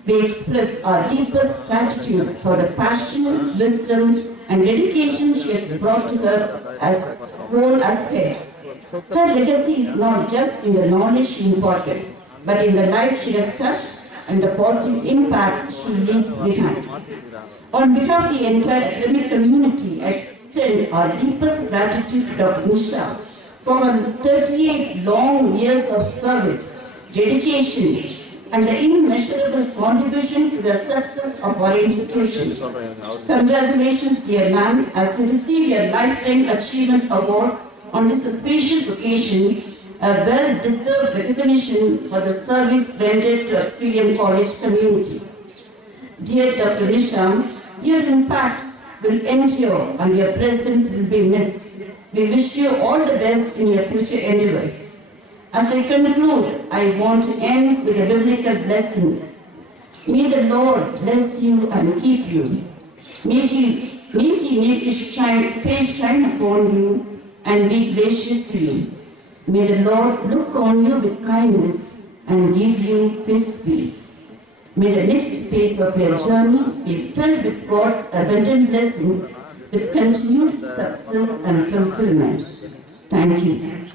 We express our deepest gratitude for the passion, wisdom, and dedication she has brought to her role as head. Her legacy is not just in the knowledge she imparted, but in the life she has touched and the positive impact she leaves behind. On behalf of the entire academic community, I extend our deepest gratitude to Dr. Nisha for her 38 long years of service dedication, and the immeasurable contribution to the success of our institution. Congratulations, dear ma'am, as you receive your Lifetime Achievement Award on this auspicious occasion, a well-deserved recognition for the service rendered to Auxilium College community. Dear Dr. Nisham, your impact will endure and your presence will be missed. We wish you all the best in your future endeavors. As I conclude, I want to end with the biblical blessings. May the Lord bless you and keep you. May He make His face shine upon you and be gracious to you. May the Lord look on you with kindness and give you His peace. May the next phase of your journey be filled with God's abundant blessings with continued success and fulfillment. Thank you.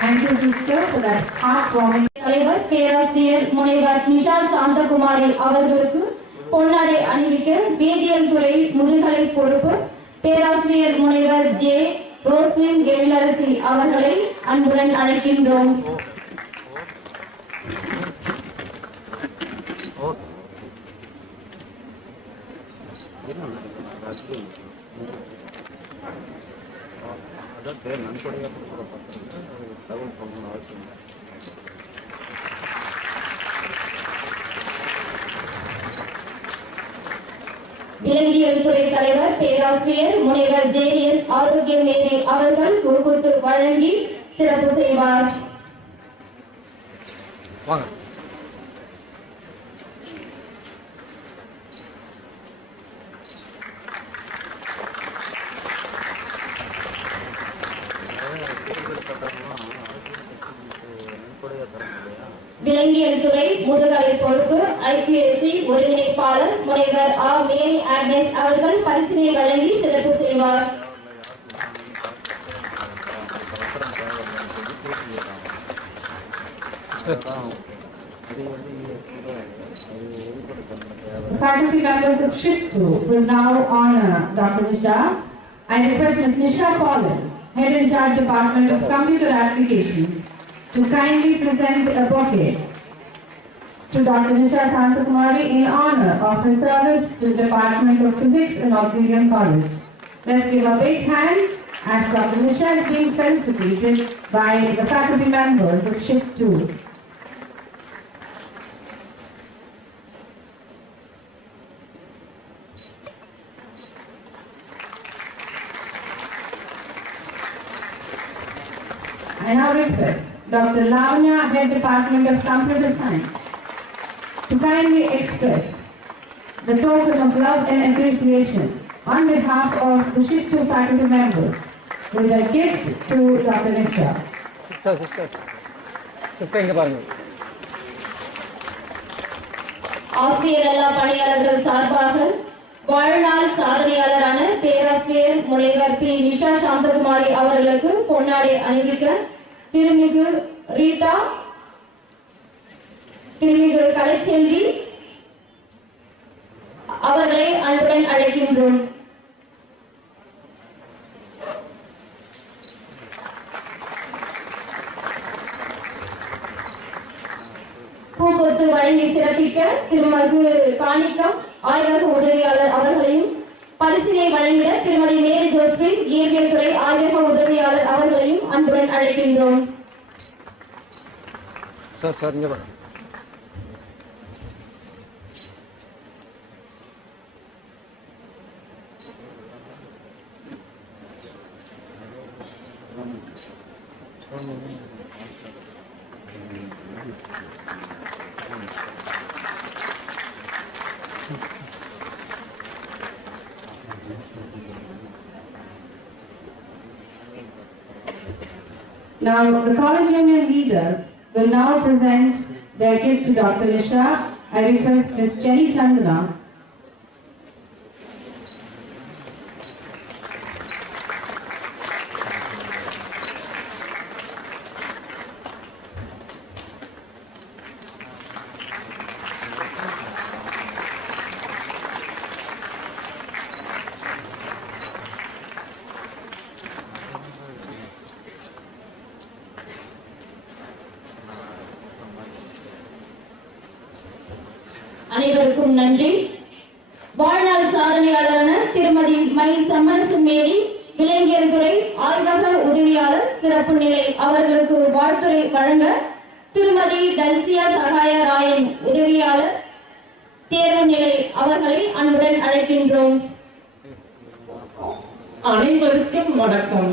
Thank you, sister, for that heartwarming. தலைவர் பேராசிரியர் முனைவர் நிஷா சாந்தகுமாரி அவர்களுக்கு பொன்னாடை அணிவிக்க வேதியியல் துறை முதுகலை பொறுப்பு பேராசிரியர் முனைவர் ஜே ரோஸ்லின் எழிலரசி அவர்களை அன்புடன் அழைக்கின்றோம். விலங்கியல் துறை தலைவர் பேராசிரியர் முனைவர் ஜே.எஸ். ஆரோக்கியமேரி அவர்கள் குறுக்குத்து வழங்கி சிறப்பு செய்வார். விலங்கியல் துறை முதுகலை பொறுப்பு ஐபிஎஸ்சி ஒருங்கிணைப்பாளர் முனைவர் ஆ. மேரி ஆக்னஸ் அவர்கள் பரிசினை வழங்கி சிறப்பு செய்வார். The faculty members of Shift 2 will now honor Dr. Nisha. I request Ms. Nisha Paulin, Head in Charge Department of Computer Applications, to kindly present a bouquet to Dr. Nisha Santakumari in honor of her service to the Department of Physics and Auxilium College. Let's give a big hand as Dr. Nisha is being felicitated by the faculty members of Shift 2. I now request Dr. Lavanya, Head Department of Computer Science, to kindly express the token of love and appreciation on behalf of the Shift 2 faculty members with a gift to Dr. Nisha. Sister, இங்க பாருங்க. ஆசிரியர் அல்லா பணியாளர்கள் சார்பாக வாழ்நாள் சாதனையாளரான பேராசிரியர் முனைவர் B. Nisha Shanthakumari அவர்களுக்கு பொன்னாடை அணிவிக்க திருமிகு ரீதா, திருமிகு கலைச்செல்வி அவர்களை அன்புடன் அழைக்கின்றோம். பூக்கொத்து வழங்கி சிறப்பிக்க திருமகு காணிக்கம் ஆய்வக உதவியாளர் அவர்களையும், பரிசினை வழங்கிட திருமதி மேரி ஜோஸ்பின் இயற்பியல் துறை ஆய்வக உதவியாளர் அவர்களையும் அன்புடன் அழைக்கின்றோம். சார் இங்க பாருங்க. Now, the college union leaders will now present their gift to Dr. Nisha. I request Ms. Jenny Chandra, அவர்களுக்கும் நன்றி. வாழ்நாள் சாதனையாளரான திருமதி மை சம்மரசு மேரி இளைஞர் துறை ஆய்வக உதவியாளர் சிறப்பு நிலை அவர்களுக்கு வாழ்த்துரை வழங்க திருமதி டல்சியா சகாய ராயன் உதவியாளர் தேர்வு நிலை அவர்களை அன்புடன் அழைக்கின்றோம். அனைவருக்கும் வணக்கம்.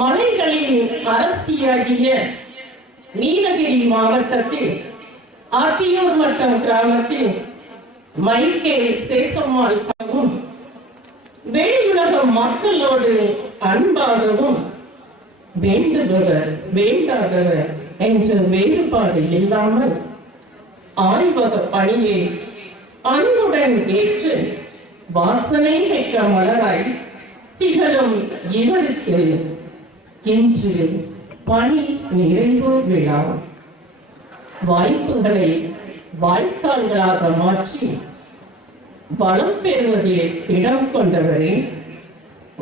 மலைகளின் அரசியாகிய நீலகிரி மாவட்டத்தில் ஆத்தியூர் வட்டம் கிராமத்தில் மைக்கே சேசம்மாளுக்காகவும் வெளியுலக மக்களோடு அன்பாகவும் வேண்டுபவர் வேண்டாதவர் என்ற வேறுபாடு இல்லாமல் ஆய்வக பணியை அன்புடன் ஏற்று வாசனை மிக்க மலராய் திகழும் இவருக்கு இன்று பணி நிறைவு விழா. வாய்ப்புகளை வாய்க்கால்களாக மாற்றி வளம் பெறுவதில் இடம் கொண்டவரே,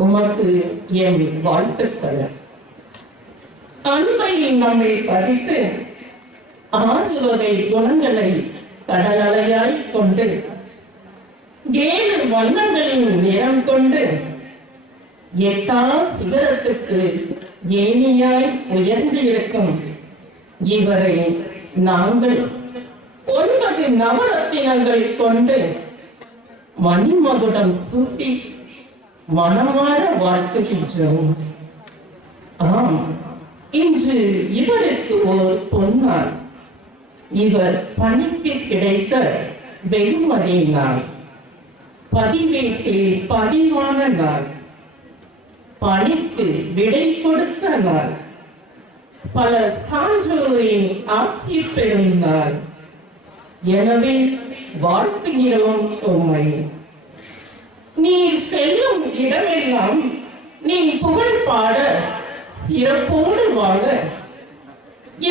உமக்கு என் வாழ்த்துக்கள். அன்பை நம்மை பதித்து 6 வகை குணங்களை கடலலையாய் கொண்டு 7 வண்ணங்களின் நிறம் கொண்டு எட்டா சிகரத்துக்கு ஏணியாய் உயர்ந்திருக்கும் இவரை நாங்கள் 9 நவரத்தினங்கள் கொண்டு மணிமகுடம் சூட்டி மனமாற வாழ்த்துகின்றோம். ஆம், இன்று இவருக்கு ஒரு பொன்னாள். இவர் பணிக்கு கிடைத்த வெகுமதி நாள், பதிவேட்டில் பதிவான நாள், பணிக்கு விடை கொடுத்த நாள், பல சான்றோரின் ஆசி பெறும் நாள். எனவே வாழ்த்துகிறோம் உம்மை. நீ செல்லும் இடமெல்லாம் நீ புகழ் பாட சிறப்போடு வாழ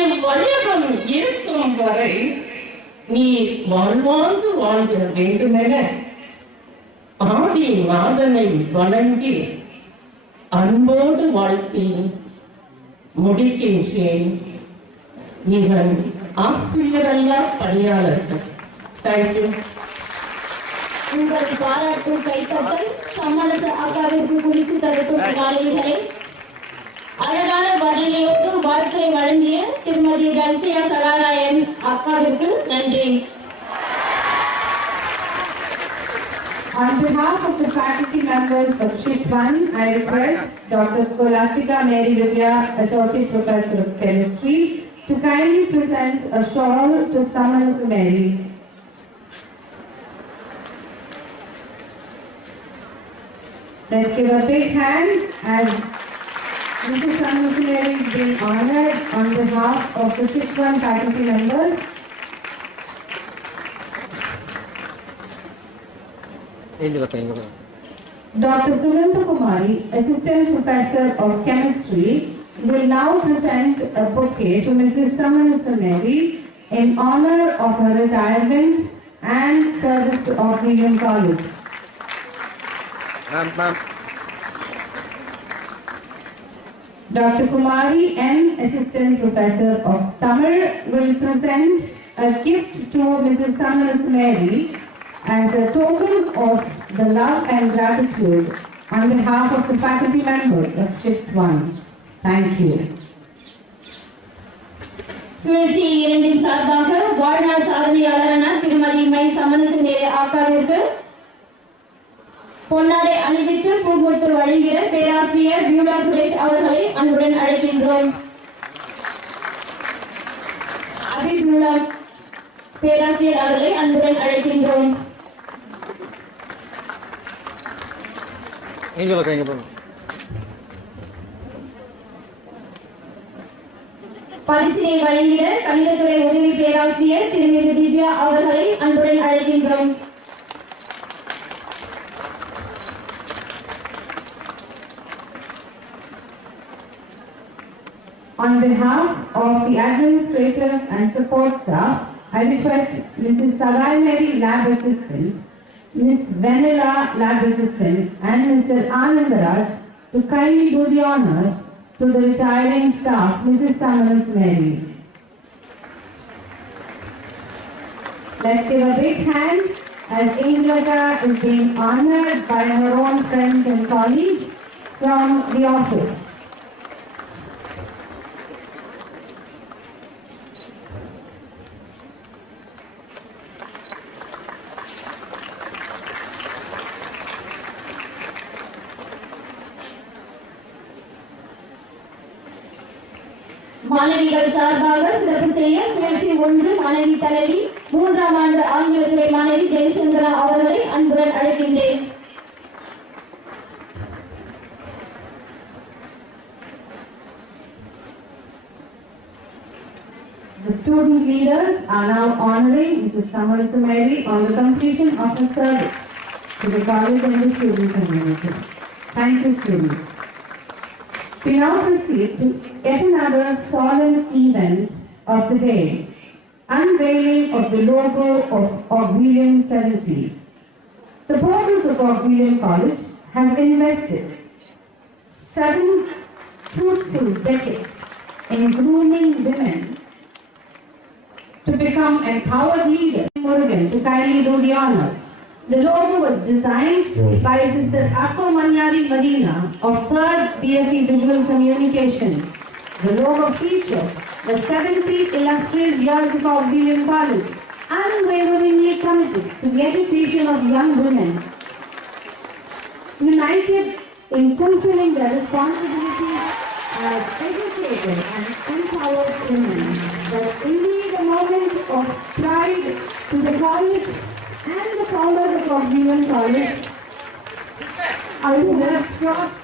என் வயகம் இருக்கும் வரை நீ வாழ்வாங்கு வாழ்க வேண்டுமென ஆதி நாதனை வணங்கி அன்போடு வாழ்த்தி முடிக்கின்றேன். இவன் ஆசிரியரல்லா பணியாளர்கள். தேங்க்யூ. உங்கள் பாராட்டு கைத்தட்டல் சம்மரச அக்காவிற்கு குறித்து தரட்டும். மாணவிகளை அழகான பதிலையோடு வாழ்த்துரை வழங்கிய திருமதி டல்சியா சகாராயன் அக்காவிற்கு நன்றி. On behalf of the faculty members of Shift 1, I request Dr. Scholastica Mary Divya, Associate Professor of Chemistry, to kindly present a shawl to Summoners Mary. Let's give a big hand as Mrs. Summoners Mary is being honored on behalf of the Shift 1 faculty members. Dr. Sunanda Kumari, Assistant Professor of Chemistry, will now present a bouquet to Mrs. Summoners Mary in honor of her retirement and service to Auxilium College. Dr. Kumari N, Assistant Professor of Tamil, will present a gift to Mrs. Summoners Mary as a token of the love and gratitude on behalf of the faculty members of Shift 1. Thank you. சுழற்சி 2 சார்பாக வாழ்நாள் சாதனையாளரான திருமதி my சம்மரசு மேரி அக்காவிற்கு பொன்னாடை அணிவித்து பூங்கொத்து வழங்கிய பேராசிரியர் வியூலா சுரேஷ் அவர்களை அன்புடன் அழைக்கின்றோம். அபிவியூலா பேராசிரியர் அவர்களை அன்புடன் அழைக்கின்றோம். பரிசினை வழங்கிய கணிதத்துறை உதவி பேராசிரியர் திருமதி திவ்யா அவர்களை அன்புடன் அழைக்கின்றோம். On behalf of the administrative and support staff, I request Mrs. Sagai Mary Lab Assistant, Ms. Vanilla Lab Assistant, and Mr. Anandaraj to kindly do the honors to the retiring staff, Mrs. Summoners Mary. Let's give a big hand as Angelica is being honored by her own friends and colleagues from the office. மாணவிகள் சார்பாக சிறப்பு செய்ய முயற்சி 1 மாணவி தலைவி 3ஆம் ஆண்டு ஆங்கிலத்துறை மாணவி ஜெயசந்திரா அவர்களை அன்புடன் அழைக்கின்றேன். The student leaders are now honoring Mrs. Samarasa Mary on the completion of her service to the college and the student community. Thank you, students. We now proceed to yet another solemn event of the day, unveiling of the logo of Auxilium 70. The boarders of Auxilium College have invested 7 fruitful decades in grooming women to become empowered leaders. Murugan to kindly do the honors. The logo was designed by Sister Akko Manyari Madina of 3rd BSc Visual Communication. The logo features the 70 illustrious years of Auxilium College, unwaveringly committed to the education of young women, united in fulfilling their responsibilities as educated and empowered women. But indeed a moment of pride to the college and the founders of Auxilium College. I would have trust.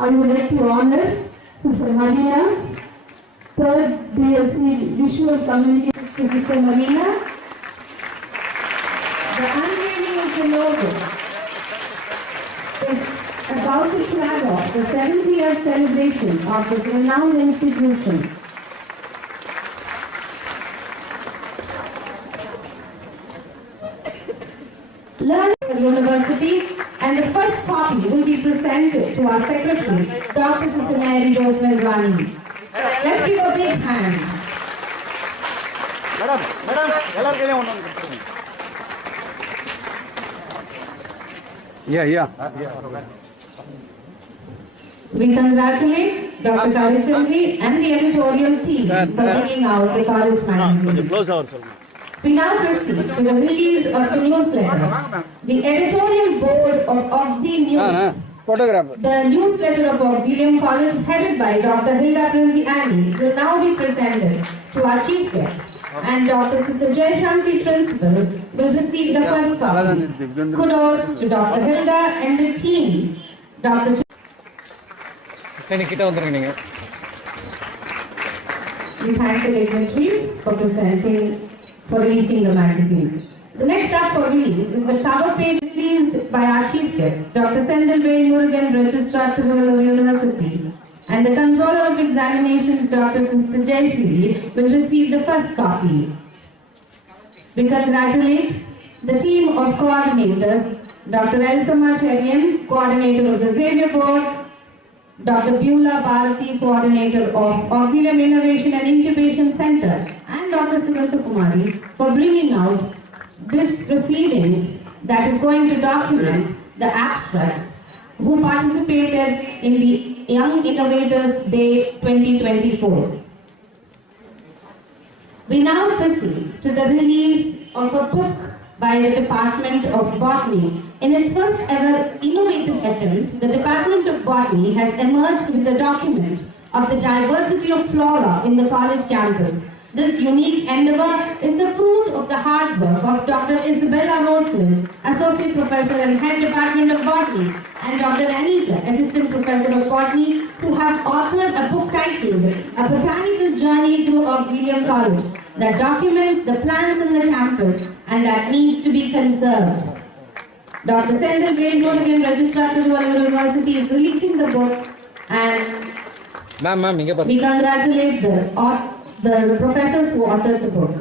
I would like to honor Sister Marina, 3rd BSc Visual Communication to Sister Marina. The unveiling of the logo is about to flag off the 70-year celebration of this renowned institution. Learning University, and the first copy will be presented to our secretary, Dr. Sister Mary Rose Melvani. Let's give a big hand. Madam madam எல்லாரும் கையிலும் ஒன்று கொடுத்துருங்க. Yeah. We congratulate Dr. Kalichandri and the editorial team for bringing out the college magazine. Close ஆவர் சொல்லுங்க. We now proceed to the release of the newsletter. The editorial board of Auxi News, Photographer. the newsletter of Auxilium College headed by Dr. Hilda Prinzi Annie, will now be presented to our chief guest. And Dr. Sister Jayashanti Principal will receive the first copy. Kudos to Dr. Hilda and the team. Dr. Sister கிட்ட வந்துருங்க நீங்க. We thank the dignitaries for releasing the magazine. The next up for release is the cover page released by our chief guest, Dr. Sendil Murugan, Registrar to Vellore University. And the Controller of Examinations, Dr. Sister Jayashree, will receive the first copy. We congratulate the team of coordinators, Dr. Elsa Cherian, Coordinator of the Xavier Board, Dr. Beulah Bharati, Coordinator of Auxilium Innovation and Incubation Center, and Dr. Sumanta Kumari for bringing out this proceedings that is going to document the abstracts who participated in the Young Innovators Day 2024. We now proceed to the release of a book by the Department of Botany. In its first ever innovative attempt, the Department of Botany has emerged with the document of the diversity of flora in the college campus. This unique endeavor is the fruit of the hard work of Dr. Isabella Rosen, Associate Professor and Head Department of Botany, and Dr. Anita, Assistant Professor of Botany, who have authored a book titled A Botanical Journey Through Auxilium College that documents the plants in the campus and that needs to be conserved. Dr. Sendil Murugan, Registrar to Vellore University, is releasing the book, and we congratulate the professors who authored the book.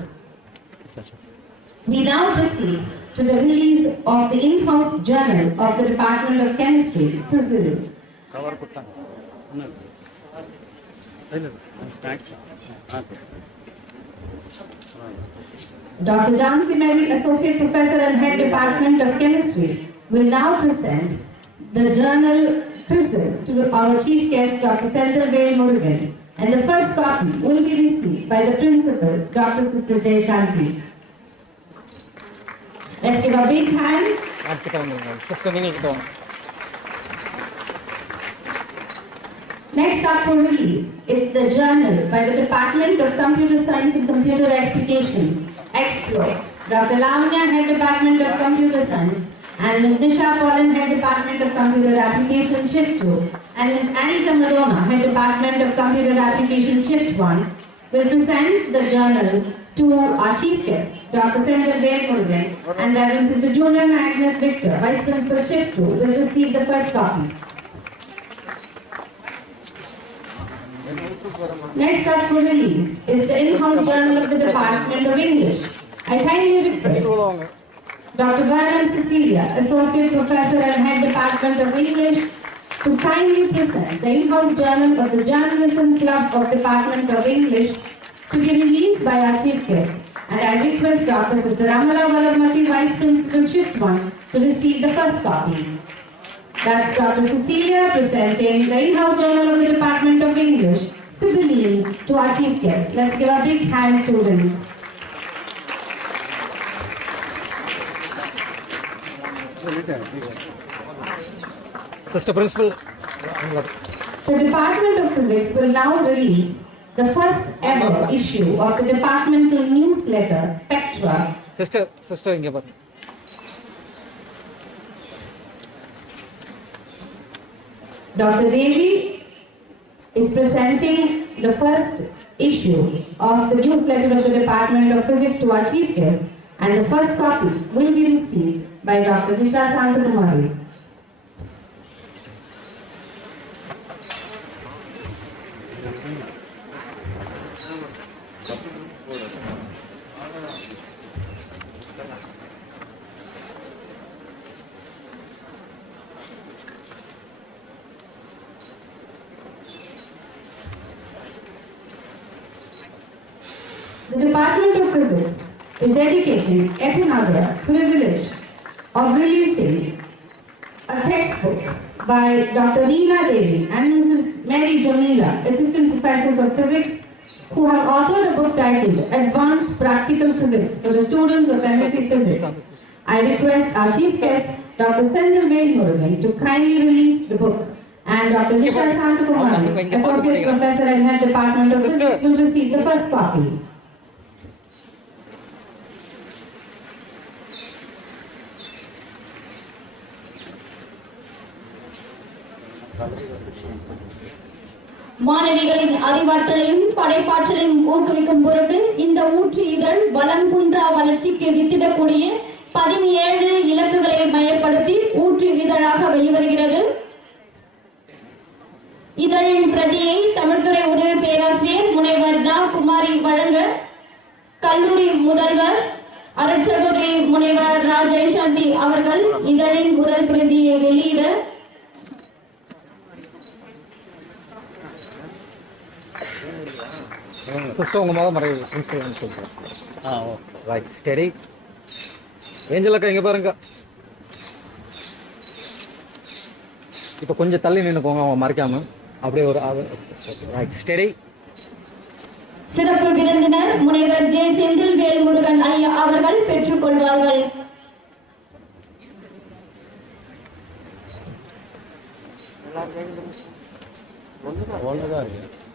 We now proceed to the release of the in-house journal of the Department of Chemistry, Brazil. Cover కుట్టాను snacks Dr. John C. Mary, Associate Professor and Head Department of Chemistry, will now present the journal present to our Chief Guest, Dr. Sendil Murugan, and the first copy will be received by the Principal, Dr. Sister Jay Shanti. Let's give a big hand. Sister, Next up for release is the journal by the Department of Computer Science and Computer Applications, Explore. Dr. Lavanya, Head Department of Computer Science, and Ms. Nisha Paulin, Head Department of Computer Applications, Shift 2, and Ms. Anita Madonna, Head Department of Computer Applications, Shift 1, will present the journal to our Chief Guest, Dr. Sendil Murugan, and Reverend Sister Julian Agnes Victor, Vice Principal, Shift 2, will receive the first copy. Next up for release is the in-house journal of the Department of English. I kindly request Dr. Vernon Cecilia, Associate Professor and Head Department of English, to kindly present the in-house journal of the Journalism Club of Department of English to be released by our Chief Guest. And I request Dr. Sister Amala Valamati, Vice Principal, Shift 1, to receive the first copy. That's Dr. Cecilia presenting the in-house journal of the Department of English, Sibylle, to our Chief Guest. Let's give a big hand to them. Sister Principal. The Department of Physics will now release the first ever issue of the departmental newsletter, Spectra. Sister, inge paru. Dr. Devi is presenting the first issue of the newsletter of the Department of Physics to our Chief Guest, and the first copy will be received by Dr. Nisha Santakumari. The Department of Physics is dedicating yet another privilege of releasing a textbook by Dr. Reena Devi and Mrs. Mary Jamila, Assistant Professors of Physics, who have authored a book titled Advanced Practical Physics for the Students of MSc Physics. I request our Chief Guest, Dr. Sendil Murugan, to kindly release the book, and Dr. Nisha Santakumari, Associate Professor and Head Department of Physics, will receive the first copy. மாணவிகளின் அறிவாற்றலையும் படைப்பாற்றலையும் ஊக்குவிக்கும் பொருட்டு இந்த ஊற்று இதழ் வளங்குன்றா வளர்ச்சிக்கு வித்திடக்கூடிய 17 இலக்குகளை மையப்படுத்தி ஊற்று இதழாக வெளிவருகிறது. இதழின் பிரதியை தமிழ்துறை உதவி பேராசிரியர் முனைவர் நா. குமாரி வழங்க கல்லூரி முதல்வர் அருட்சகோதரி முனைவர் ரா. ஜெயசாந்தி அவர்கள் இதழின் முதல் பிரதியை வெளியிட Sister, உங்க மகன் மறை பிரின்சிபல் சொல்றேன். Right steady. ஏஞ்சலக்கா இங்க பாருங்க. இப்போ கொஞ்சம் தள்ளி நின்னுக்கோங்க, அவங்க மறைக்காம. அப்படியே ஒரு ரைட் ஸ்டெடி. சிறப்பு விருந்தினர் முனைவர் ஜே. செந்தில் முருகன் ஐயா அவர்கள் பெற்றுக் கொள்வார்கள்.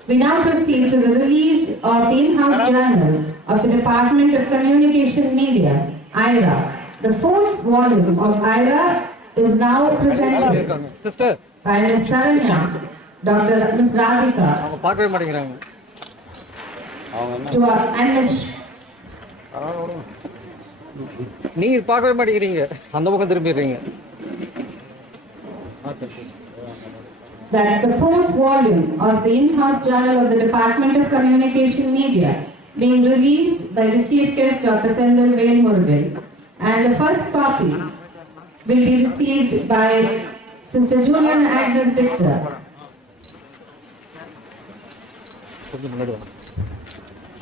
We now proceed to the release of the in-house journal of the Department of Communication Media, IRA. The fourth volume of IRA is now presented Sister, by Ms. Saranya, Dr. Ms. Radhika, அவங்க பார்க்கவே மாட்டேங்கிறாங்க. to our Anish. நீங்க பார்க்கவே மாட்டேங்கிறீங்க, அந்த பக்கம் திரும்பிடுறீங்க. That's the fourth volume of the in-house journal of the Department of Communication Media, being released by the Chief Guest, Dr. Sendil Murugan, and the first copy will be received by Sister Julian Agnes Victor, கொஞ்சம் முன்னாடி வாங்க.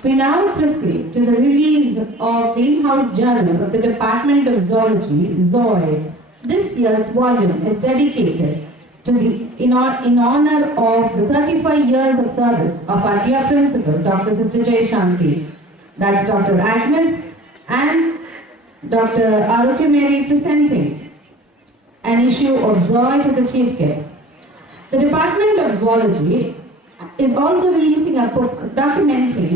We now proceed to the release of the in-house journal of the Department of Zoology, Vellore. This year's volume is dedicated to in honor of the 35 years of service of our dear principal, Dr. Sister Jay Shanti. That's Dr. Agnes and Dr. Arukya Mary presenting an issue of Zoe to the chief guest. The Department of Zoology is also releasing a book documenting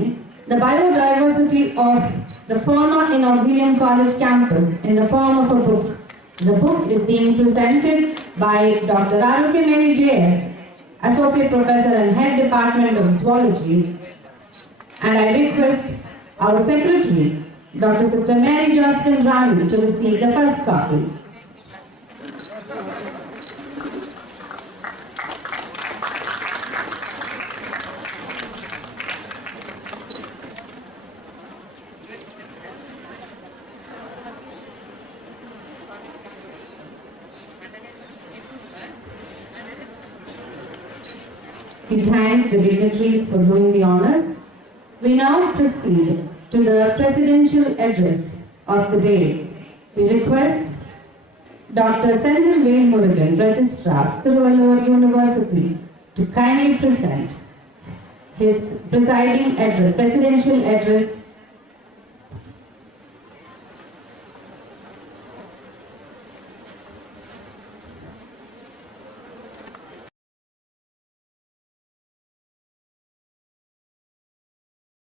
the biodiversity of the fauna in Auxilium College campus in the form of a book. The book is being presented by Dr. Arukya Mary J.S., Associate Professor and Head Department of Zoology, and I request our Secretary, Dr. Sister Mary Jocelyn Rani, to receive the first copy. We thank the dignitaries for doing the honors. We now proceed to the presidential address of the day. We request Dr. Sendil Velmurugan, Registrar, Vellore University, to kindly present his presiding address, presidential address